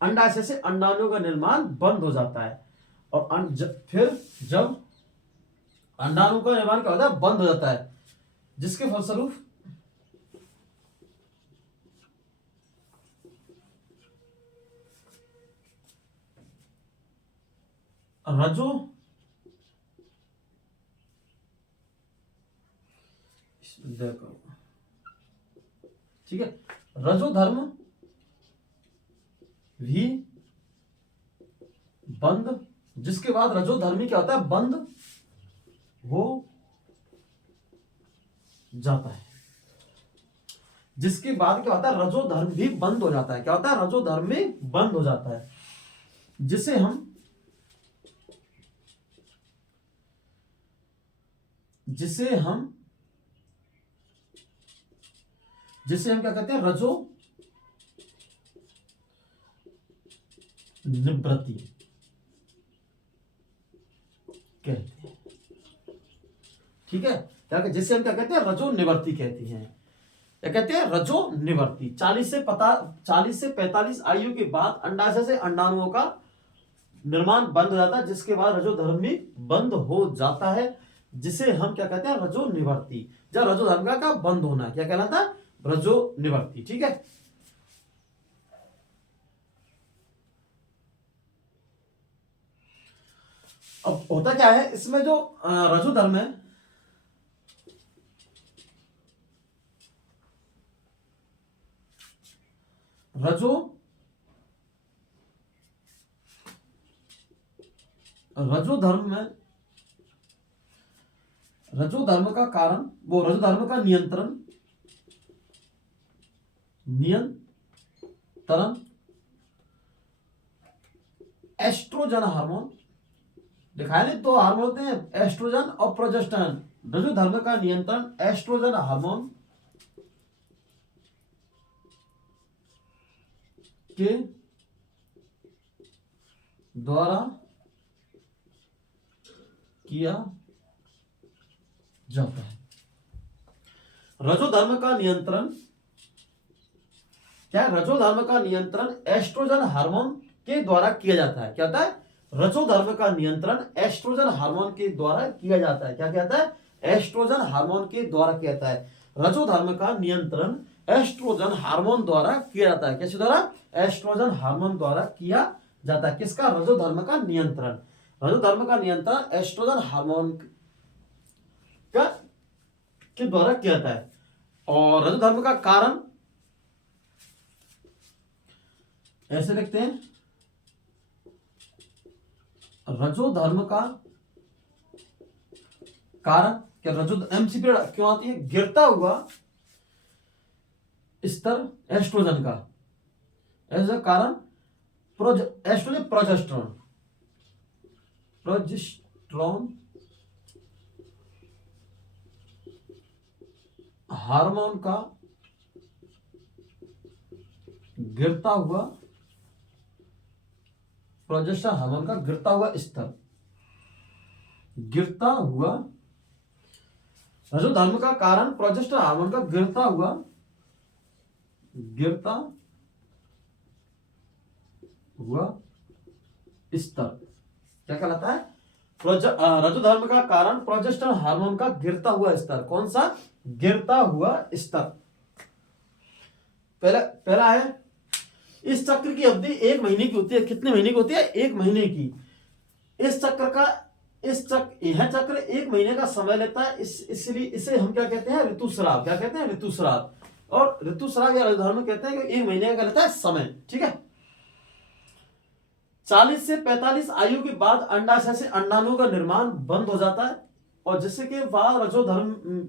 अंडाशय से अंडाणुओं का निर्माण बंद हो जाता है। और फिर जब अंडाणु का निर्माण क्या होता है? बंद हो जाता है, जिसके फलस्वरूप रजो देखो, ठीक है, रजोधर्म भी बंद, जिसके बाद रजोधर्मी क्या होता है? बंद हो जाता है। जिसके बाद क्या होता है? रजोधर्म भी बंद हो जाता है। क्या होता है? रजोधर्म भी बंद हो जाता है, जिसे हम क्या कहते हैं? रजो निवृत्ति कहते हैं। ठीक है, क्या जिसे हम क्या कहते हैं? रजो निवृत्ति कहती हैं। क्या कहते हैं? रजो निवृत्ति। 40 से 45 आयु के बाद अंडाशय से अंडाणुओं का निर्माण बंद हो जाता है, जिसके बाद रजोधर्म भी बंद हो जाता है, जिसे हम क्या कहते हैं? रजो निवृत्ति। जब रजोधर्म का बंद होना, क्या कहलाता है? रजो निवृत्ति। ठीक है, अब होता क्या है इसमें? जो रजोधर्म है, रजोधर्म में, रजोधर्म का कारण, वो रजोधर्म का नियंत्रण एस्ट्रोजन हार्मोन दिखाया नहीं? 2 हार्मोन होते हैं, एस्ट्रोजन और प्रोजेस्टेरोन। रजोधर्म का नियंत्रण एस्ट्रोजन हार्मोन के द्वारा किया जाता है। रजोधर्म का नियंत्रण क्या है? रजोधर्म का नियंत्रण एस्ट्रोजन हार्मोन के द्वारा किया जाता है। क्या होता है? रजोधर्म का नियंत्रण एस्ट्रोजन हार्मोन के द्वारा किया जाता है। क्या कहता है? एस्ट्रोजन हार्मोन के द्वारा किया जाता है। रजोधर्म का नियंत्रण एस्ट्रोजन हार्मोन द्वारा किया जाता है। किसके द्वारा? एस्ट्रोजन हार्मोन द्वारा किया जाता है। किसका? रजोधर्म का नियंत्रण। रजोधर्म का नियंत्रण एस्ट्रोजन हार्मोन का के द्वारा किया जाता है। और रजोधर्म का कारण ऐसे लिखते हैं, रजोधर्म का कारण क्या? रजो एमसीपी क्यों आती है? गिरता हुआ स्तर एस्ट्रोजन का, ऐसा कारण एस्ट्रोजन प्रोजेस्टेरोन प्रोजेस्टेरोन हार्मोन का गिरता हुआ, प्रोजेस्टेरोन हार्मोन का गिरता हुआ स्तर, गिरता हुआ रजोधर्म का कारण प्रोजेस्टेरोन हार्मोन का गिरता हुआ स्तर क्या कहलाता है? रजोधर्म का कारण प्रोजेस्टेरोन हार्मोन का गिरता हुआ स्तर। कौन सा? गिरता हुआ स्तर। पहला है, इस चक्र की अवधि 1 महीने की होती है। कितने महीने की होती है? 1 महीने की। यह चक्र 1 महीने का समय लेता है। इसलिए इसे हम क्या कहते हैं? ऋतुस्राव। क्या कहते हैं? ऋतुस्राव। और ऋतुस्राव या रजोधर्म कहते हैं कि 1 महीने का लेता है समय। ठीक है। 40 से 45 आयु के बाद अंडाशय से अंडाणु का निर्माण बंद हो जाता है, और जिससे के बाद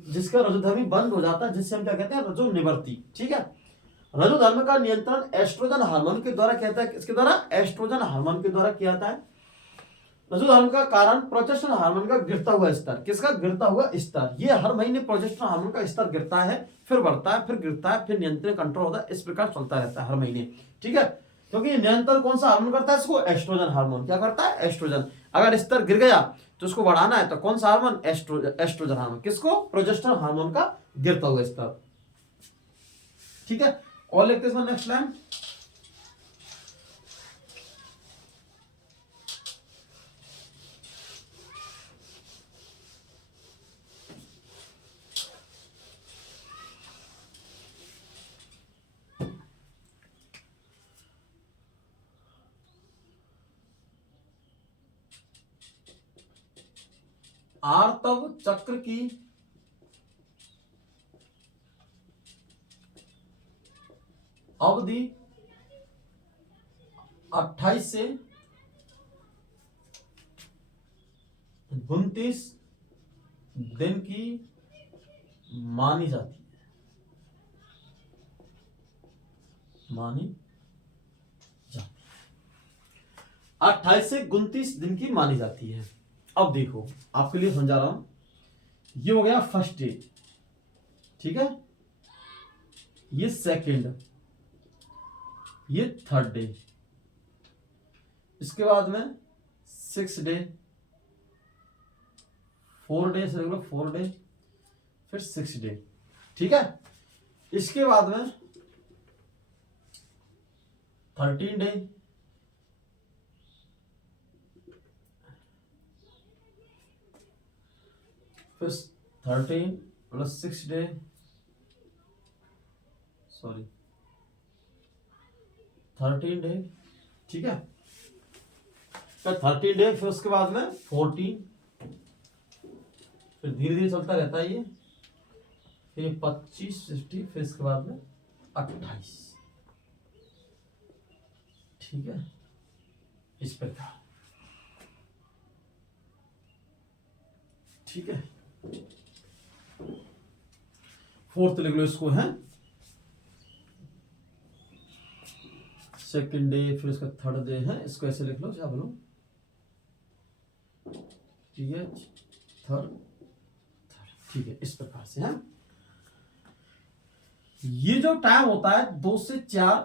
जिसका रजोधर्मी बंद हो जाता है, जिससे हम क्या कहते हैं? रजो निवृत्ति। ठीक है। रजोधर्म का नियंत्रण एस्ट्रोजन हार्मोन के द्वारा किया जाता है। किसके द्वारा? एस्ट्रोजन हार्मोन के द्वारा किया जाता है। रजोधर्म का कारण प्रोजेस्टेरोन हार्मोन का गिरता हुआ स्तर। किसका? गिरता हुआ स्तर। ये हर महीने प्रोजेस्टेरोन हार्मोन का स्तर गिरता है, फिर बढ़ता है, फिर गिरता है, फिर नियंत्रण कंट्रोल होता है। इस प्रकार चलता रहता है हर महीने। ठीक है। क्योंकि नियंत्रण कौन सा हार्मोन करता है? इसको एस्ट्रोजन हार्मोन। क्या करता है? एस्ट्रोजन। अगर स्तर गिर गया तो उसको बढ़ाना है तो कौन सा हार्मोन? Oestrogen hormone. किसको? प्रोजेस्टेरोन हार्मोन का गिरता हुआ स्तर। ठीक है। और लिखते हैं नेक्स्ट लाइन, आर्तव चक्र की अवधि 28 से 29 दिन की मानी जाती है। 28 से 29 दिन की मानी जाती है। अब देखो, आपके लिए समझा रहा हूं। ये हो गया फर्स्ट डे। ठीक है। ये सेकंड, ये थर्ड डे, इसके बाद में 6 डे, 4 डे से 4 डे, फिर 6 डे। ठीक है। इसके बाद में 13 डे, फिर 13 प्लस 6 डे, सॉरी 13 डे। ठीक है। फिर 13 डे, फिर उसके बाद में 14, फिर धीरे धीरे चलता रहता है ये, फिर 25, 60, फिर इसके बाद में 28। ठीक है। इस प्रकार। ठीक है। 4th लिख लो इसको, है सेकेंड डे, फिर इसका 3rd डे है। इसको ऐसे लिख लो, क्या बोलो? थर्ड। ठीक है। इस प्रकार से है। ये जो टाइम होता है 2 से 4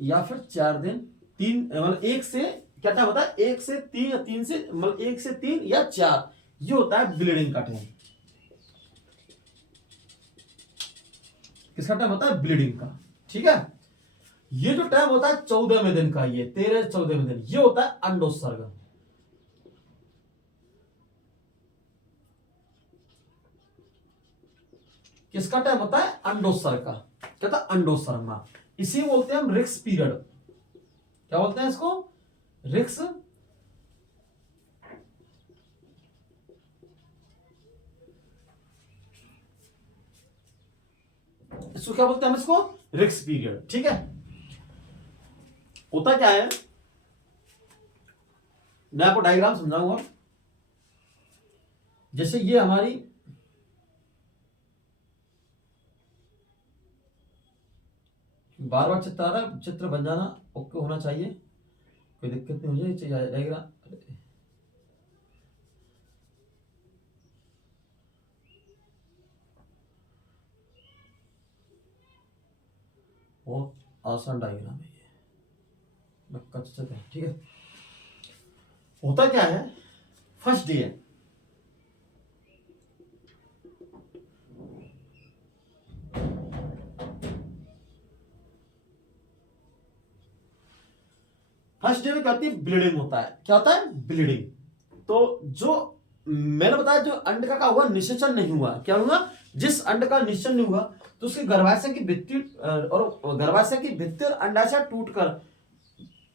या फिर 4 दिन, 3 मतलब 1 से क्या टाइम होता है? 1 से 3 या 3 से मतलब 1 से 3 या 4, ये होता है ब्लीडिंग का टाइम। किसका टाइम होता है? ब्लीडिंग का। ठीक है, ये जो टाइम होता है 14वें दिन का, ये 13-14वें दिन, ये होता है अंडोत्सर्ग। किसका टाइम होता है? अंडोत्सर्ग का। क्या होता है? अंडोत्सर्ग। इसी बोलते हैं हम रिक्स पीरियड। क्या बोलते हैं इसको? रिक्स। इसको क्या बोलते हैं हम? इसको रिक्स पीरियड। ठीक है, होता क्या है, मैं आपको डायग्राम समझाऊंगा। जैसे ये हमारी बार बार चित्र आ रहा है, चित्र बन जाना ओके होना चाहिए, कोई दिक्कत नहीं हो जाए डायग्राम। बहुत आसान डायग्राम है ये, कच्चा है। ठीक है, होता क्या है, फर्स्ट डे है, फर्स्ट डे में क्या होती है? ब्लीडिंग होता है। क्या होता है? ब्लीडिंग। तो जो मैंने बताया, जो अंड का हुआ निषेचन नहीं हुआ, क्या हुआ? जिस अंड का निषेचन नहीं हुआ तो उसके गर्भाशय की भित्ति और गर्भाशय की भित्ति और अंडाशय टूटकर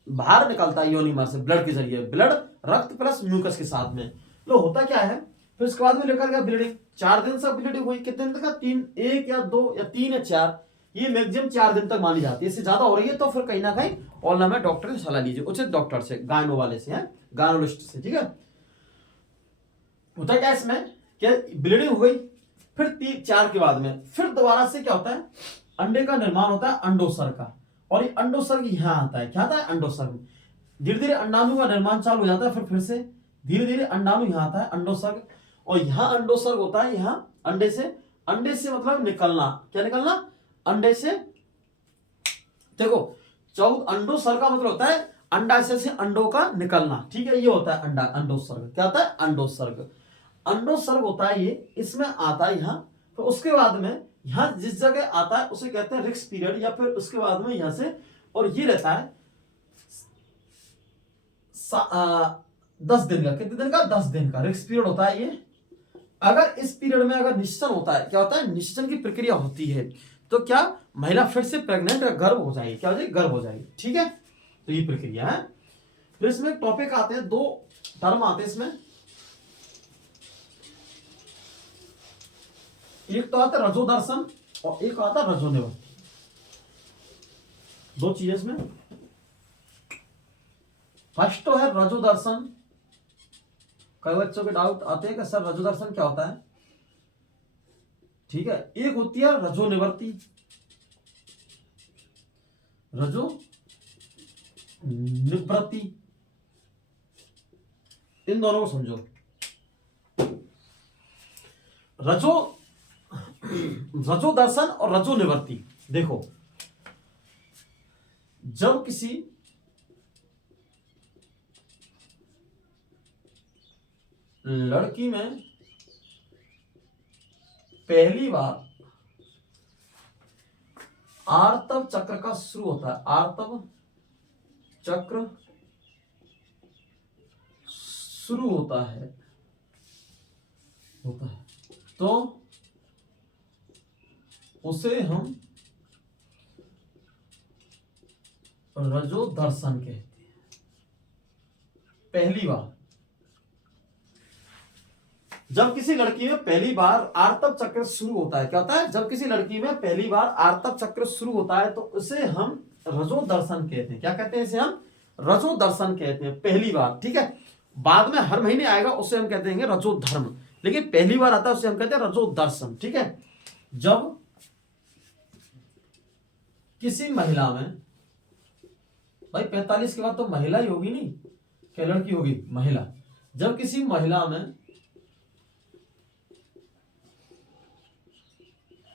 बाहर निकलता है योनि मार्ग से, ब्लड के जरिए, ब्लड रक्त प्लस म्यूकस के साथ में। तो होता क्या है, फिर उसके बाद में लेकर गया ब्लीडिंग, 4 दिन से ब्लीडिंग हुई। कितने दिन तक? 3, 1 या 2 या 3 या 4, ये मैक्सिमम 4 दिन तक मानी जाती है। इससे ज्यादा हो रही है तो फिर कहीं ना कहीं और में डॉक्टर से सलाह लीजिए, उचित डॉक्टर से, गायनो वाले से, गायनोलिस्ट से। ठीक है, होता क्या इसमें, क्या ब्लीडिंग हो गई, फिर 3-4 के बाद में फिर दोबारा से क्या होता है? अंडे का निर्माण होता है, अंडोत्सर्ग का। और ये अंडोत्सर्ग यहां आता है। क्या आता है? अंडोत्सर्ग। धीरे धीरे अंडाणु का निर्माण चालू हो जाता है, फिर से धीरे धीरे अंडाणु यहां आता है, अंडोत्सर्ग। और यहां अंडोत्सर्ग होता है, यहां अंडे से, अंडे से मतलब निकलना। क्या निकलना? अंडे से। देखो, 14 अंडोत्सर्ग का मतलब होता है अंडाशय से अंडों का निकलना। ठीक है, ये होता है अंडा अंडोत्सर्ग। क्या होता है? अंडोत्सर्ग। अंडोत्सर्ग होता है ये, इसमें आता है यहां। तो उसके बाद में यहां जिस जगह आता है उसे कहते हैं रिक्स पीरियड, या फिर उसके बाद में यहां से, और ये रहता है 10 दिन का। कितने दिन का? 10 दिन का रिक्स पीरियड होता है ये। अगर इस पीरियड में अगर निश्चन होता है, क्या होता है? निश्चन की प्रक्रिया होती है, तो क्या महिला फिर से प्रेग्नेंट, गर्भ हो जाएगी। क्या हो जाएगी? गर्भ हो जाएगी। ठीक है, तो ये प्रक्रिया है। फिर इसमें टॉपिक आते हैं, 2 टर्म आते हैं इसमें। एक तो आता है रजो दर्शन और एक आता है रजो निवृत्ति। 2 चीजें इसमें। फर्स्ट तो है रजो दर्शन। कई बच्चों के डाउट आते हैं कि सर रजो दर्शन क्या होता है? ठीक है, एक होती है रजो निवृत्ति। रजो निवृत्ति, इन दोनों को समझो। रजो रजो दर्शन और रजो निवृत्ति। देखो, जब किसी लड़की में पहली बार आर्तव चक्र का शुरू होता है, आर्तव चक्र शुरू होता है तो उसे हम रजो दर्शन कहते हैं। पहली बार जब किसी लड़की में पहली बार आर्तव चक्र शुरू होता है, क्या होता है? जब किसी लड़की में पहली बार आर्तव चक्र शुरू होता है तो उसे हम रजो दर्शन कहते हैं। क्या कहते हैं? इसे हम रजो दर्शन कहते हैं, पहली बार। ठीक है, बाद में हर महीने आएगा उसे हम कहते हैं रजो धर्म, लेकिन पहली बार आता है उसे हम कहते हैं रजो दर्शन। ठीक है, जब किसी महिला में, भाई 45 के बाद तो महिला ही होगी, नहीं क्या लड़की होगी? महिला। जब किसी महिला में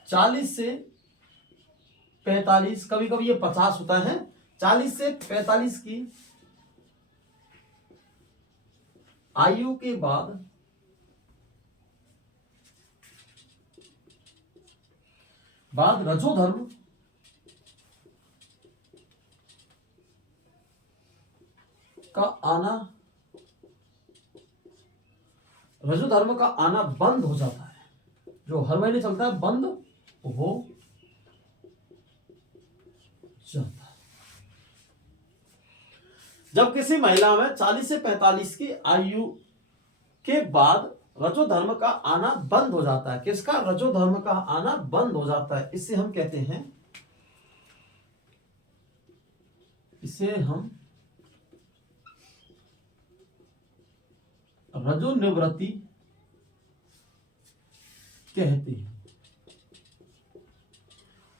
40 से 45, कभी कभी ये 50 होता है, 40 से 45 की आयु के बाद बाद रजोधर्म का आना, रजोधर्म का आना बंद हो जाता है, जो हर महीने चलता है बंद हो जाता है। जब किसी महिला में 40 से 45 की आयु के बाद रजोधर्म का आना बंद हो जाता है, किसका? रजोधर्म का आना बंद हो जाता है, इसे हम कहते हैं, इसे हम रजोनिवृत्ति कहते हैं।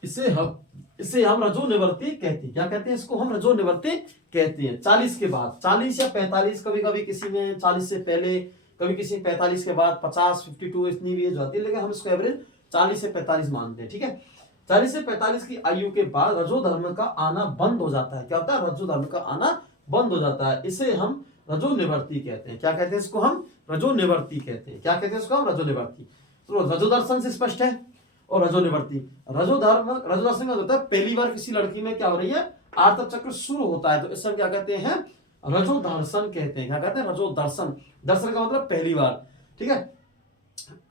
इसे हम रजोनिवृत्ति कहते हैं। क्या कहते हैं इसको? हम रजोनिवृत्ति कहते हैं। 40 के बाद, 40 या 45, कभी कभी किसी में 40 से पहले, कभी किसी 45 के बाद 50, 52 इतनी भी एज होती है, लेकिन हम इसको एवरेज 40 से 45 मानते हैं। ठीक है, 40 से 45 की आयु के बाद रजोधर्म का आना बंद हो जाता है। क्या होता है? रजोधर्म का आना बंद हो जाता है, इसे हम रजोनिवृत्ति कहते हैं। क्या कहते हैं इसको? हम रजोनिवृत्ति कहते हैं। क्या कहते हैं इसको? हम रजोनिवृत्ति। तो रजोदर्शन से स्पष्ट है। और रजोनिवृत्ति, रजोदर्शन का होता है पहली बार किसी लड़की में क्या हो रही है, आर्तव चक्र शुरू होता है, तो इसे हम क्या कहते हैं? रजोदर्शन कहते हैं। क्या कहते हैं? रजोदर्शन। दर्शन का मतलब पहली बार। ठीक है,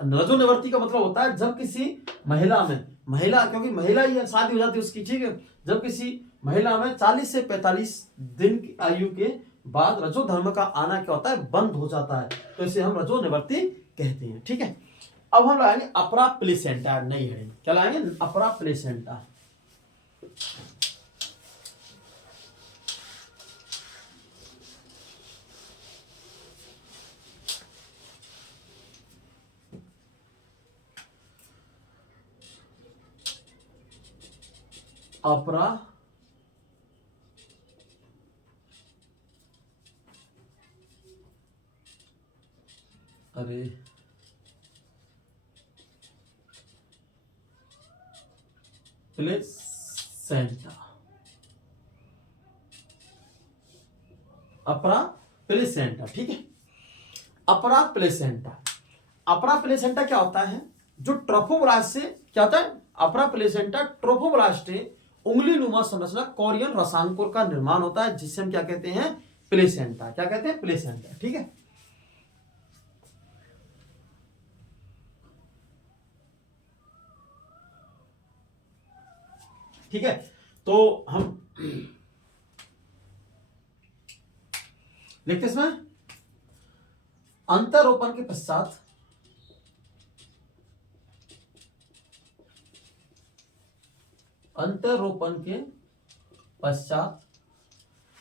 रजोनिवृत्ति का मतलब होता है जब किसी महिला में, महिला क्योंकि महिला ही शादी हो जाती है उसकी, ठीक है, जब किसी महिला में 40 से 45 दिन की आयु के बाद रजोधर्म का आना क्या होता है? बंद हो जाता है, तो इसे हम रजोनिवृत्ति कहते हैं। ठीक है, अब हम लाएंगे अपरा प्लेसेंटा, नई हेडिंग। क्या लाएंगे? अपरा प्लेसेंटा। अपरा अरे प्लेसेंटा, अपरा प्लेसेंटा। ठीक है, अपरा प्लेसेंटा। अपरा प्लेसेंटा क्या होता है? जो ट्रोफोब्लास्ट से क्या होता है? अपरा प्लेसेंटा ट्रोफोब्लास्ट उंगली नुमा संरचना कोरियन रसांकुर का निर्माण होता है, जिसे हम क्या कहते हैं? प्लेसेंटा। क्या कहते हैं? प्लेसेंटा। ठीक है, ठीक है, तो हम लिखते इसमें अंतरोपण के पश्चात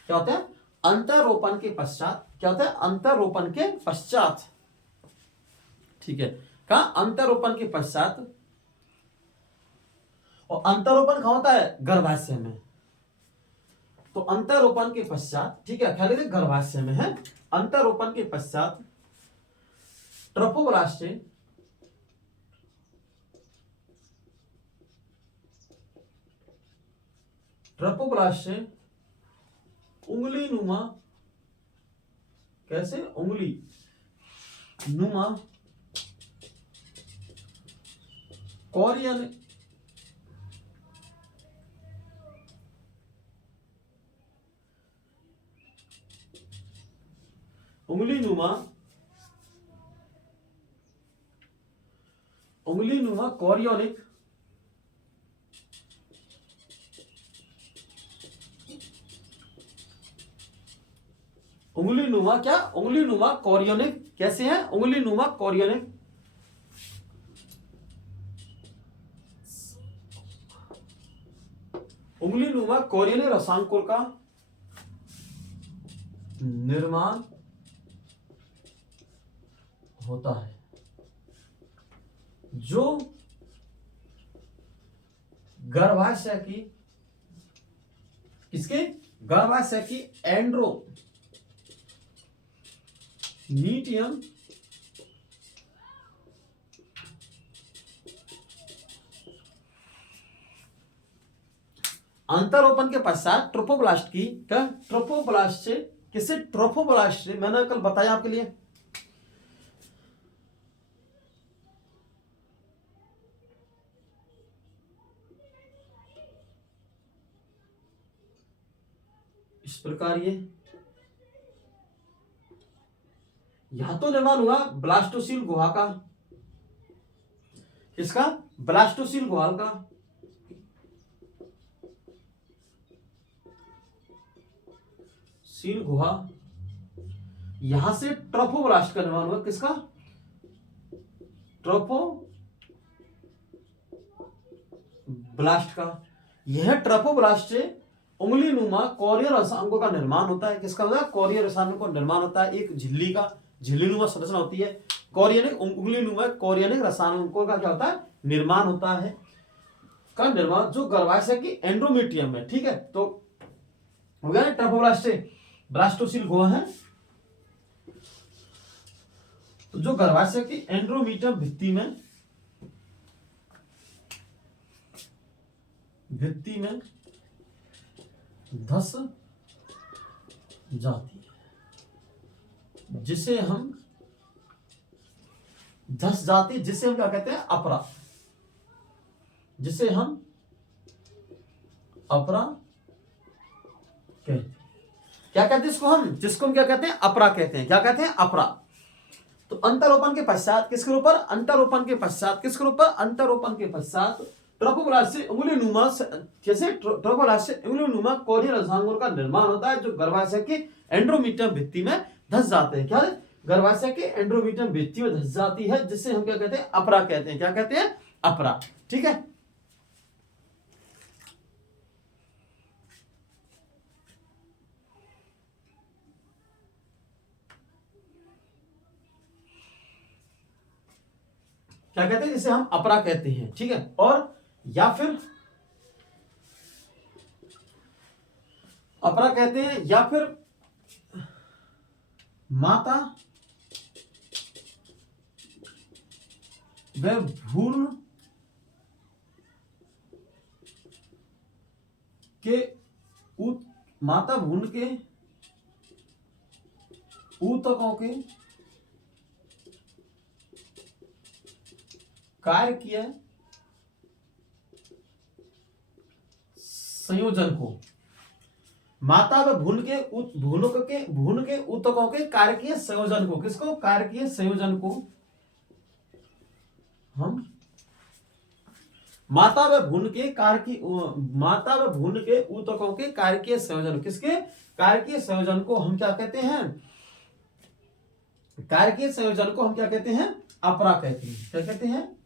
क्या होता है? अंतरोपण के पश्चात क्या होता है? अंतरोपण के पश्चात। ठीक है, कहा? अंतरोपण के पश्चात। और अंतरोपण कहां होता है? गर्भाशय में। तो अंतरोपण के पश्चात, ठीक है, ख्याल रखिए गर्भाशय में है। अंतरोपण के पश्चात ट्रोफोब्लास्ट उंगली नुमा, कैसे? उंगली नुमा कोरियन उंगली नुमा कोरियोनिक उंगली नुमा क्या? उंगली नुमा कोरियोनिक कैसे है? उंगली नुमा कोरियोनिक उंगली नुमा कोरियोनिक रसांकुर का निर्माण होता है, जो गर्भाशय की, किसके? गर्भाशय की एंड्रोमीटियम अंतरोपण के पश्चात ट्रोफोब्लास्ट की, क्या? ट्रोफोब्लास्ट से, किससे? ट्रोफोब्लास्ट से। मैंने कल बताया आपके लिए, इस प्रकार ये यहां तो निर्माण हुआ ब्लास्टोसील गुहा का, इसका ब्लास्टोसील गुहा का, सील गुहा, यहां से ट्रोफोब्लास्ट का निर्माण हुआ, किसका, ट्रोफोब्लास्ट का। यह ट्रोफोब्लास्ट से उंगली नुमा कोरियर रसायनों का निर्माण होता है, किसका होता है, कोरियर रसायनों का निर्माण होता है। एक झिल्ली का झिल्ली नुमा संरचना होती है, कोरियनिक उंगली नुमा कोरियनिक रसायनों का क्या होता है, निर्माण होता है, का निर्माण जो गर्भाशय की एंडोमेट्रियम में, ठीक है। तो हो गया ट्रोफोब्लास्ट से ब्लास्टोसील गुहा है, तो जो गर्भाशय की एंडोमेट्रियम भित्ति में धस जाती है, जिसे हम धस जाती, जिसे हम क्या कहते हैं, अपरा, जिसे हम अपरा कहते हैं। क्या कहते हैं इसको हम, जिसको हम क्या कहते हैं, अपरा कहते हैं। क्या कहते हैं, अपरा। तो अंतरोपण के पश्चात किसके ऊपर, अंतरोपण के पश्चात किसके ऊपर, अंतरोपण के पश्चात ट्रोफोब्लास्ट से उंगली नुमा, जैसे ट्रोफोब्लास्ट से उंगली नुमा कोरियर रसायनों का निर्माण होता है, जो गर्भाशय के एंडोमेट्रियम भित्ति में धस जाते हैं। क्या है, गर्भाशय के एंडोमेट्रियम भित्ति में धस जाती है, जिससे हम क्या कहते हैं, अपरा कहते हैं। क्या कहते हैं, अपरा, ठीक है। क्या कहते हैं, जिसे हम अपरा कहते हैं, ठीक है। और या फिर अपरा कहते हैं, या फिर माता व भ्रूण के माता भ्रूण के ऊतकों के कार्य किया संयोजन को, माता व भ्रूण के ऊतकों के कार्य किए संयोजन को, किसको, कार्य किए संयोजन को हम माता व भ्रूण के ऊतकों के कार्य किए संयोजन, किसके, कार्य किए संयोजन को हम क्या कहते हैं, कार्य किए संयोजन को हम क्या कहते हैं, अपरा कहते हैं। क्या कहते हैं,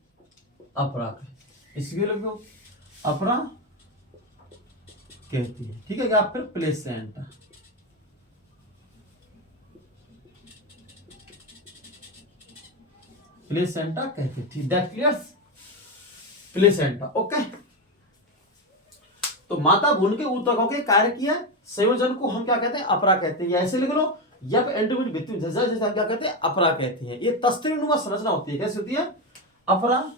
अपरा, इसलिए लोग अपरा कहती है, ठीक है। क्या फिर प्लेसेंटा, प्लेसेंटा कहते हैं, ठीक, दैट क्लियर्स, प्लेसेंटा, ओके। तो माता भ्रूण के ऊतकों के कार्य किया संयोजन को हम क्या कहते हैं, अपरा कहते हैं। ऐसे लिख लो, जब एंडोमेट्रियम भित्ति में जैसे हम क्या कहते हैं, अपरा कहते हैं। ये तस्तरीनुमा संरचना होती है, कैसी होती है, अपरा,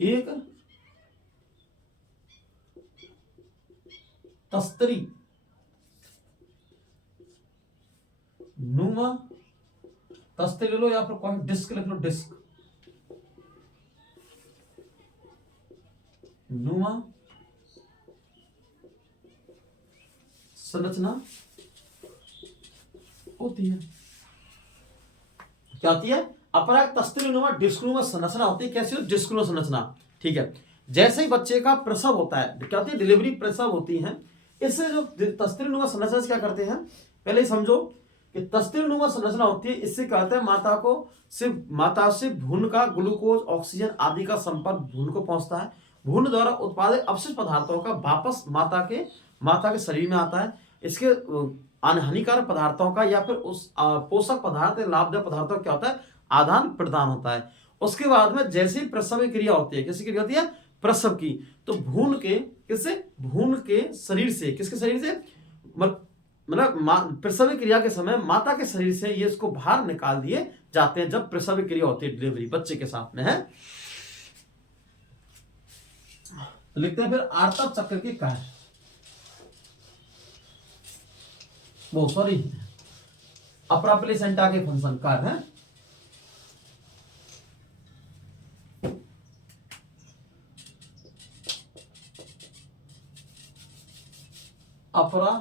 एक तस्तरी नुमा, तस्तरी ले लो या फिर कोई डिस्क लिख लो, डिस्क नुमा संरचना होती है। क्या होती है, अपराग तस्तरीनुमा डिस्कनुमा संरचना होती है। कैसी हो, डिस्कनुमा संरचना, ठीक है। जैसे ही बच्चे का प्रसव होता है, क्या होती है, डिलीवरी प्रसव होती है, इससे जो तस्तरीनुमा संरचना क्या करते हैं, पहले ही समझो कि तस्तरीनुमा संरचना होती है, इससे क्या होता है, माता से भ्रूण का ग्लूकोज, ऑक्सीजन आदि का संपर्क भ्रूण को पहुंचता है। भ्रूण द्वारा उत्पादित अपशिष्ट पदार्थों का वापस माता के शरीर में आता है। इसके हानिकारक पदार्थों का या फिर उस पोषक पदार्थ या लाभदायक पदार्थों का क्या होता है, आदान प्रदान होता है। उसके बाद में जैसे ही प्रसव की क्रिया होती है, किसकी क्रिया होती है, प्रसव की, तो भ्रूण के शरीर से, किसके शरीर से, मतलब प्रसव क्रिया के समय माता के शरीर से ये इसको बाहर निकाल दिए जाते हैं, जब प्रसव क्रिया होती है, डिलीवरी बच्चे के साथ में है। तो लिखते हैं फिर आर्तव चक्र के कार्य, वो सॉरी अपरा प्लेसेंटा के फंक्शन कार्य है। अपरा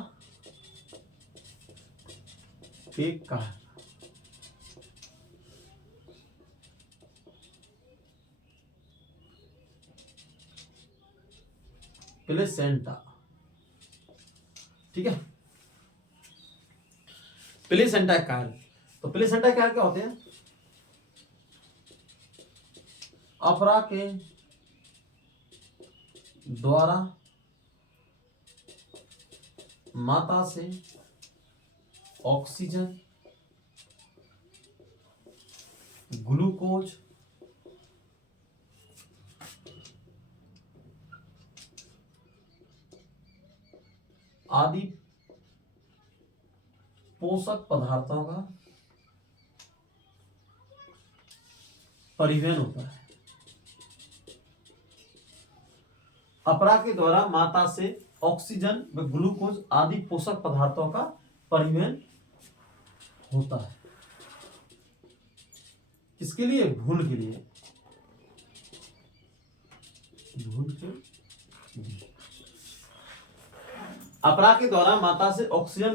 के कार्य। प्लेसेंटा, ठीक है, प्लेसेंटा कार्य। तो प्लेसेंटा कार्य क्या होते हैं? अपरा के द्वारा माता से ऑक्सीजन, ग्लूकोज आदि पोषक पदार्थों का परिवहन होता है। अपरा के द्वारा माता से ऑक्सीजन व ग्लूकोज आदि पोषक पदार्थों का परिवहन होता है। किसके लिए? भ्रूण के लिए। भ्रूण के लिए। अपरा के द्वारा माता से ऑक्सीजन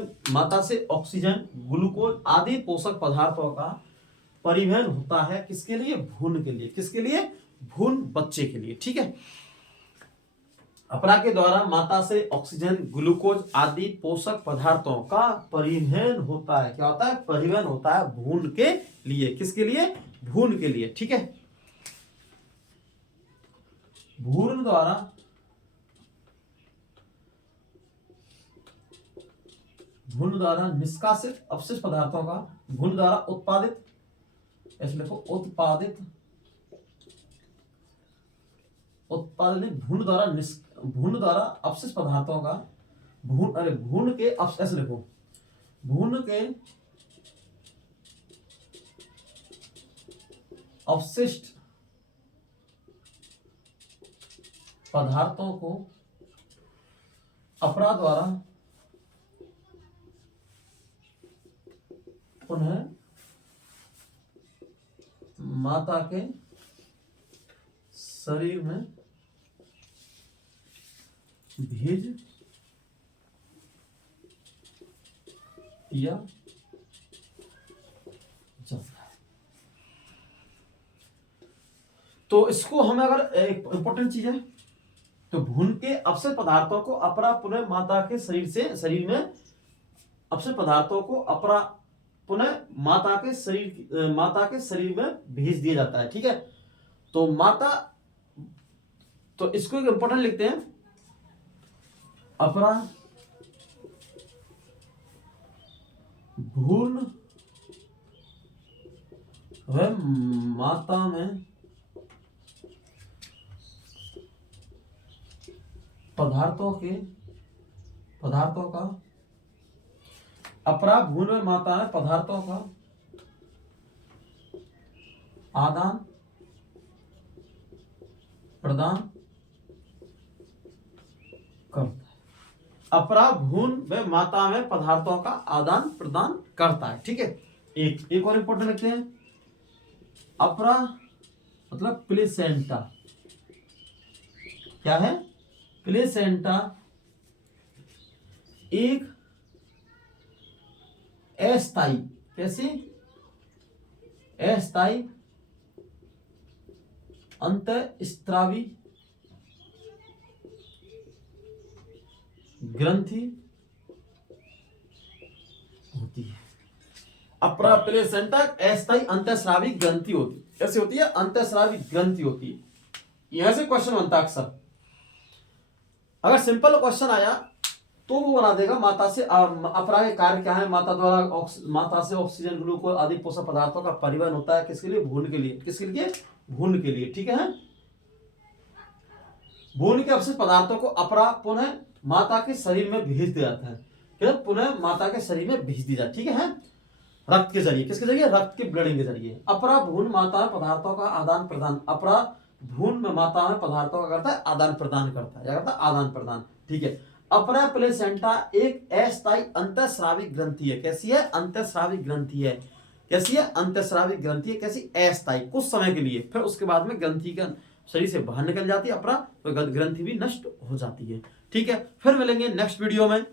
ग्लूकोज आदि पोषक पदार्थों का परिवहन होता है। किसके लिए? भ्रूण के लिए। किसके लिए? भ्रूण बच्चे के लिए, ठीक है। अपरा के द्वारा माता से ऑक्सीजन ग्लूकोज आदि पोषक पदार्थों का परिवहन होता है। क्या होता है? परिवहन होता है भ्रूण के लिए। किसके लिए? भ्रूण के लिए, ठीक है। भ्रूण द्वारा निष्कासित अपशिष्ट पदार्थों का, भ्रूण द्वारा उत्पादित, ऐसे लिखो, उत्पादित भ्रूण द्वारा अपशिष्ट पदार्थों का, भ्रूण के, ऐसे लिखो, भ्रूण के अपशिष्ट पदार्थों को अपरा द्वारा पुनः माता के शरीर में भेज दिया जाता है। तो इसको हमें, अगर एक इंपॉर्टेंट चीज है, तो भ्रूण के अपशिष्ट पदार्थों को अपरा पुनः माता के शरीर में अपशिष्ट पदार्थों को अपरा पुनः माता के शरीर में भेज दिया जाता है, ठीक है। तो इसको एक इंपॉर्टेंट लिखते हैं, अपरा भ्रूण व माता में पदार्थों का, अपरा भ्रूण में माता में पदार्थों का आदान प्रदान करता है। अपरा भ्रूण व माता में पदार्थों का आदान प्रदान करता है, ठीक है। एक और इंपॉर्टेंट लिखते हैं, अपरा मतलब प्लेसेंटा। क्या है? प्लेसेंटा एक अस्थायी, कैसे? अस्थायी अंतःस्रावी ग्रंथि होती है। अपरा प्लेसेंटा अस्थायी अंतःस्रावी ग्रंथि होती है। कैसे होती है? अंतःस्रावी ग्रंथि होती है। यहां से क्वेश्चन बनता है अक्सर। अगर सिंपल क्वेश्चन आया तो वो बना देगा माता से अपरा के कार्य क्या है? माता से ऑक्सीजन ग्लूकोज आदि पोषक पदार्थों का परिवहन होता है। किसके लिए? भ्रूण के लिए। किसके लिए? भ्रूण के लिए, ठीक है। भ्रूण के अपशिष्ट पदार्थों को अपरा पुनः माता के शरीर में भेज दिया जाता है। फिर पुनः माता के शरीर में भेज दी जाती है, रक्त के जरिए। किसके जरिए? रक्त के ब्लडिंग के जरिए। अपरा भ्रूण माता में पदार्थों का आदान प्रदान, अपरा भ्रूण में माता में पदार्थों का करता है आदान प्रदान करता है। क्या करता है? आदान प्रदान, ठीक है। अपरा प्लेसेंटा एक अस्थायी अंतःस्रावी ग्रंथि है। कैसी है? अंतःस्रावी ग्रंथि है। कैसी है? अंतःस्रावी ग्रंथि है। कैसी? अस्थायी, कुछ समय के लिए। फिर उसके बाद में ग्रंथि का शरीर से बाहर निकल जाती है अपरा, तो ग्रंथि भी नष्ट हो जाती है, ठीक है। फिर मिलेंगे नेक्स्ट वीडियो में।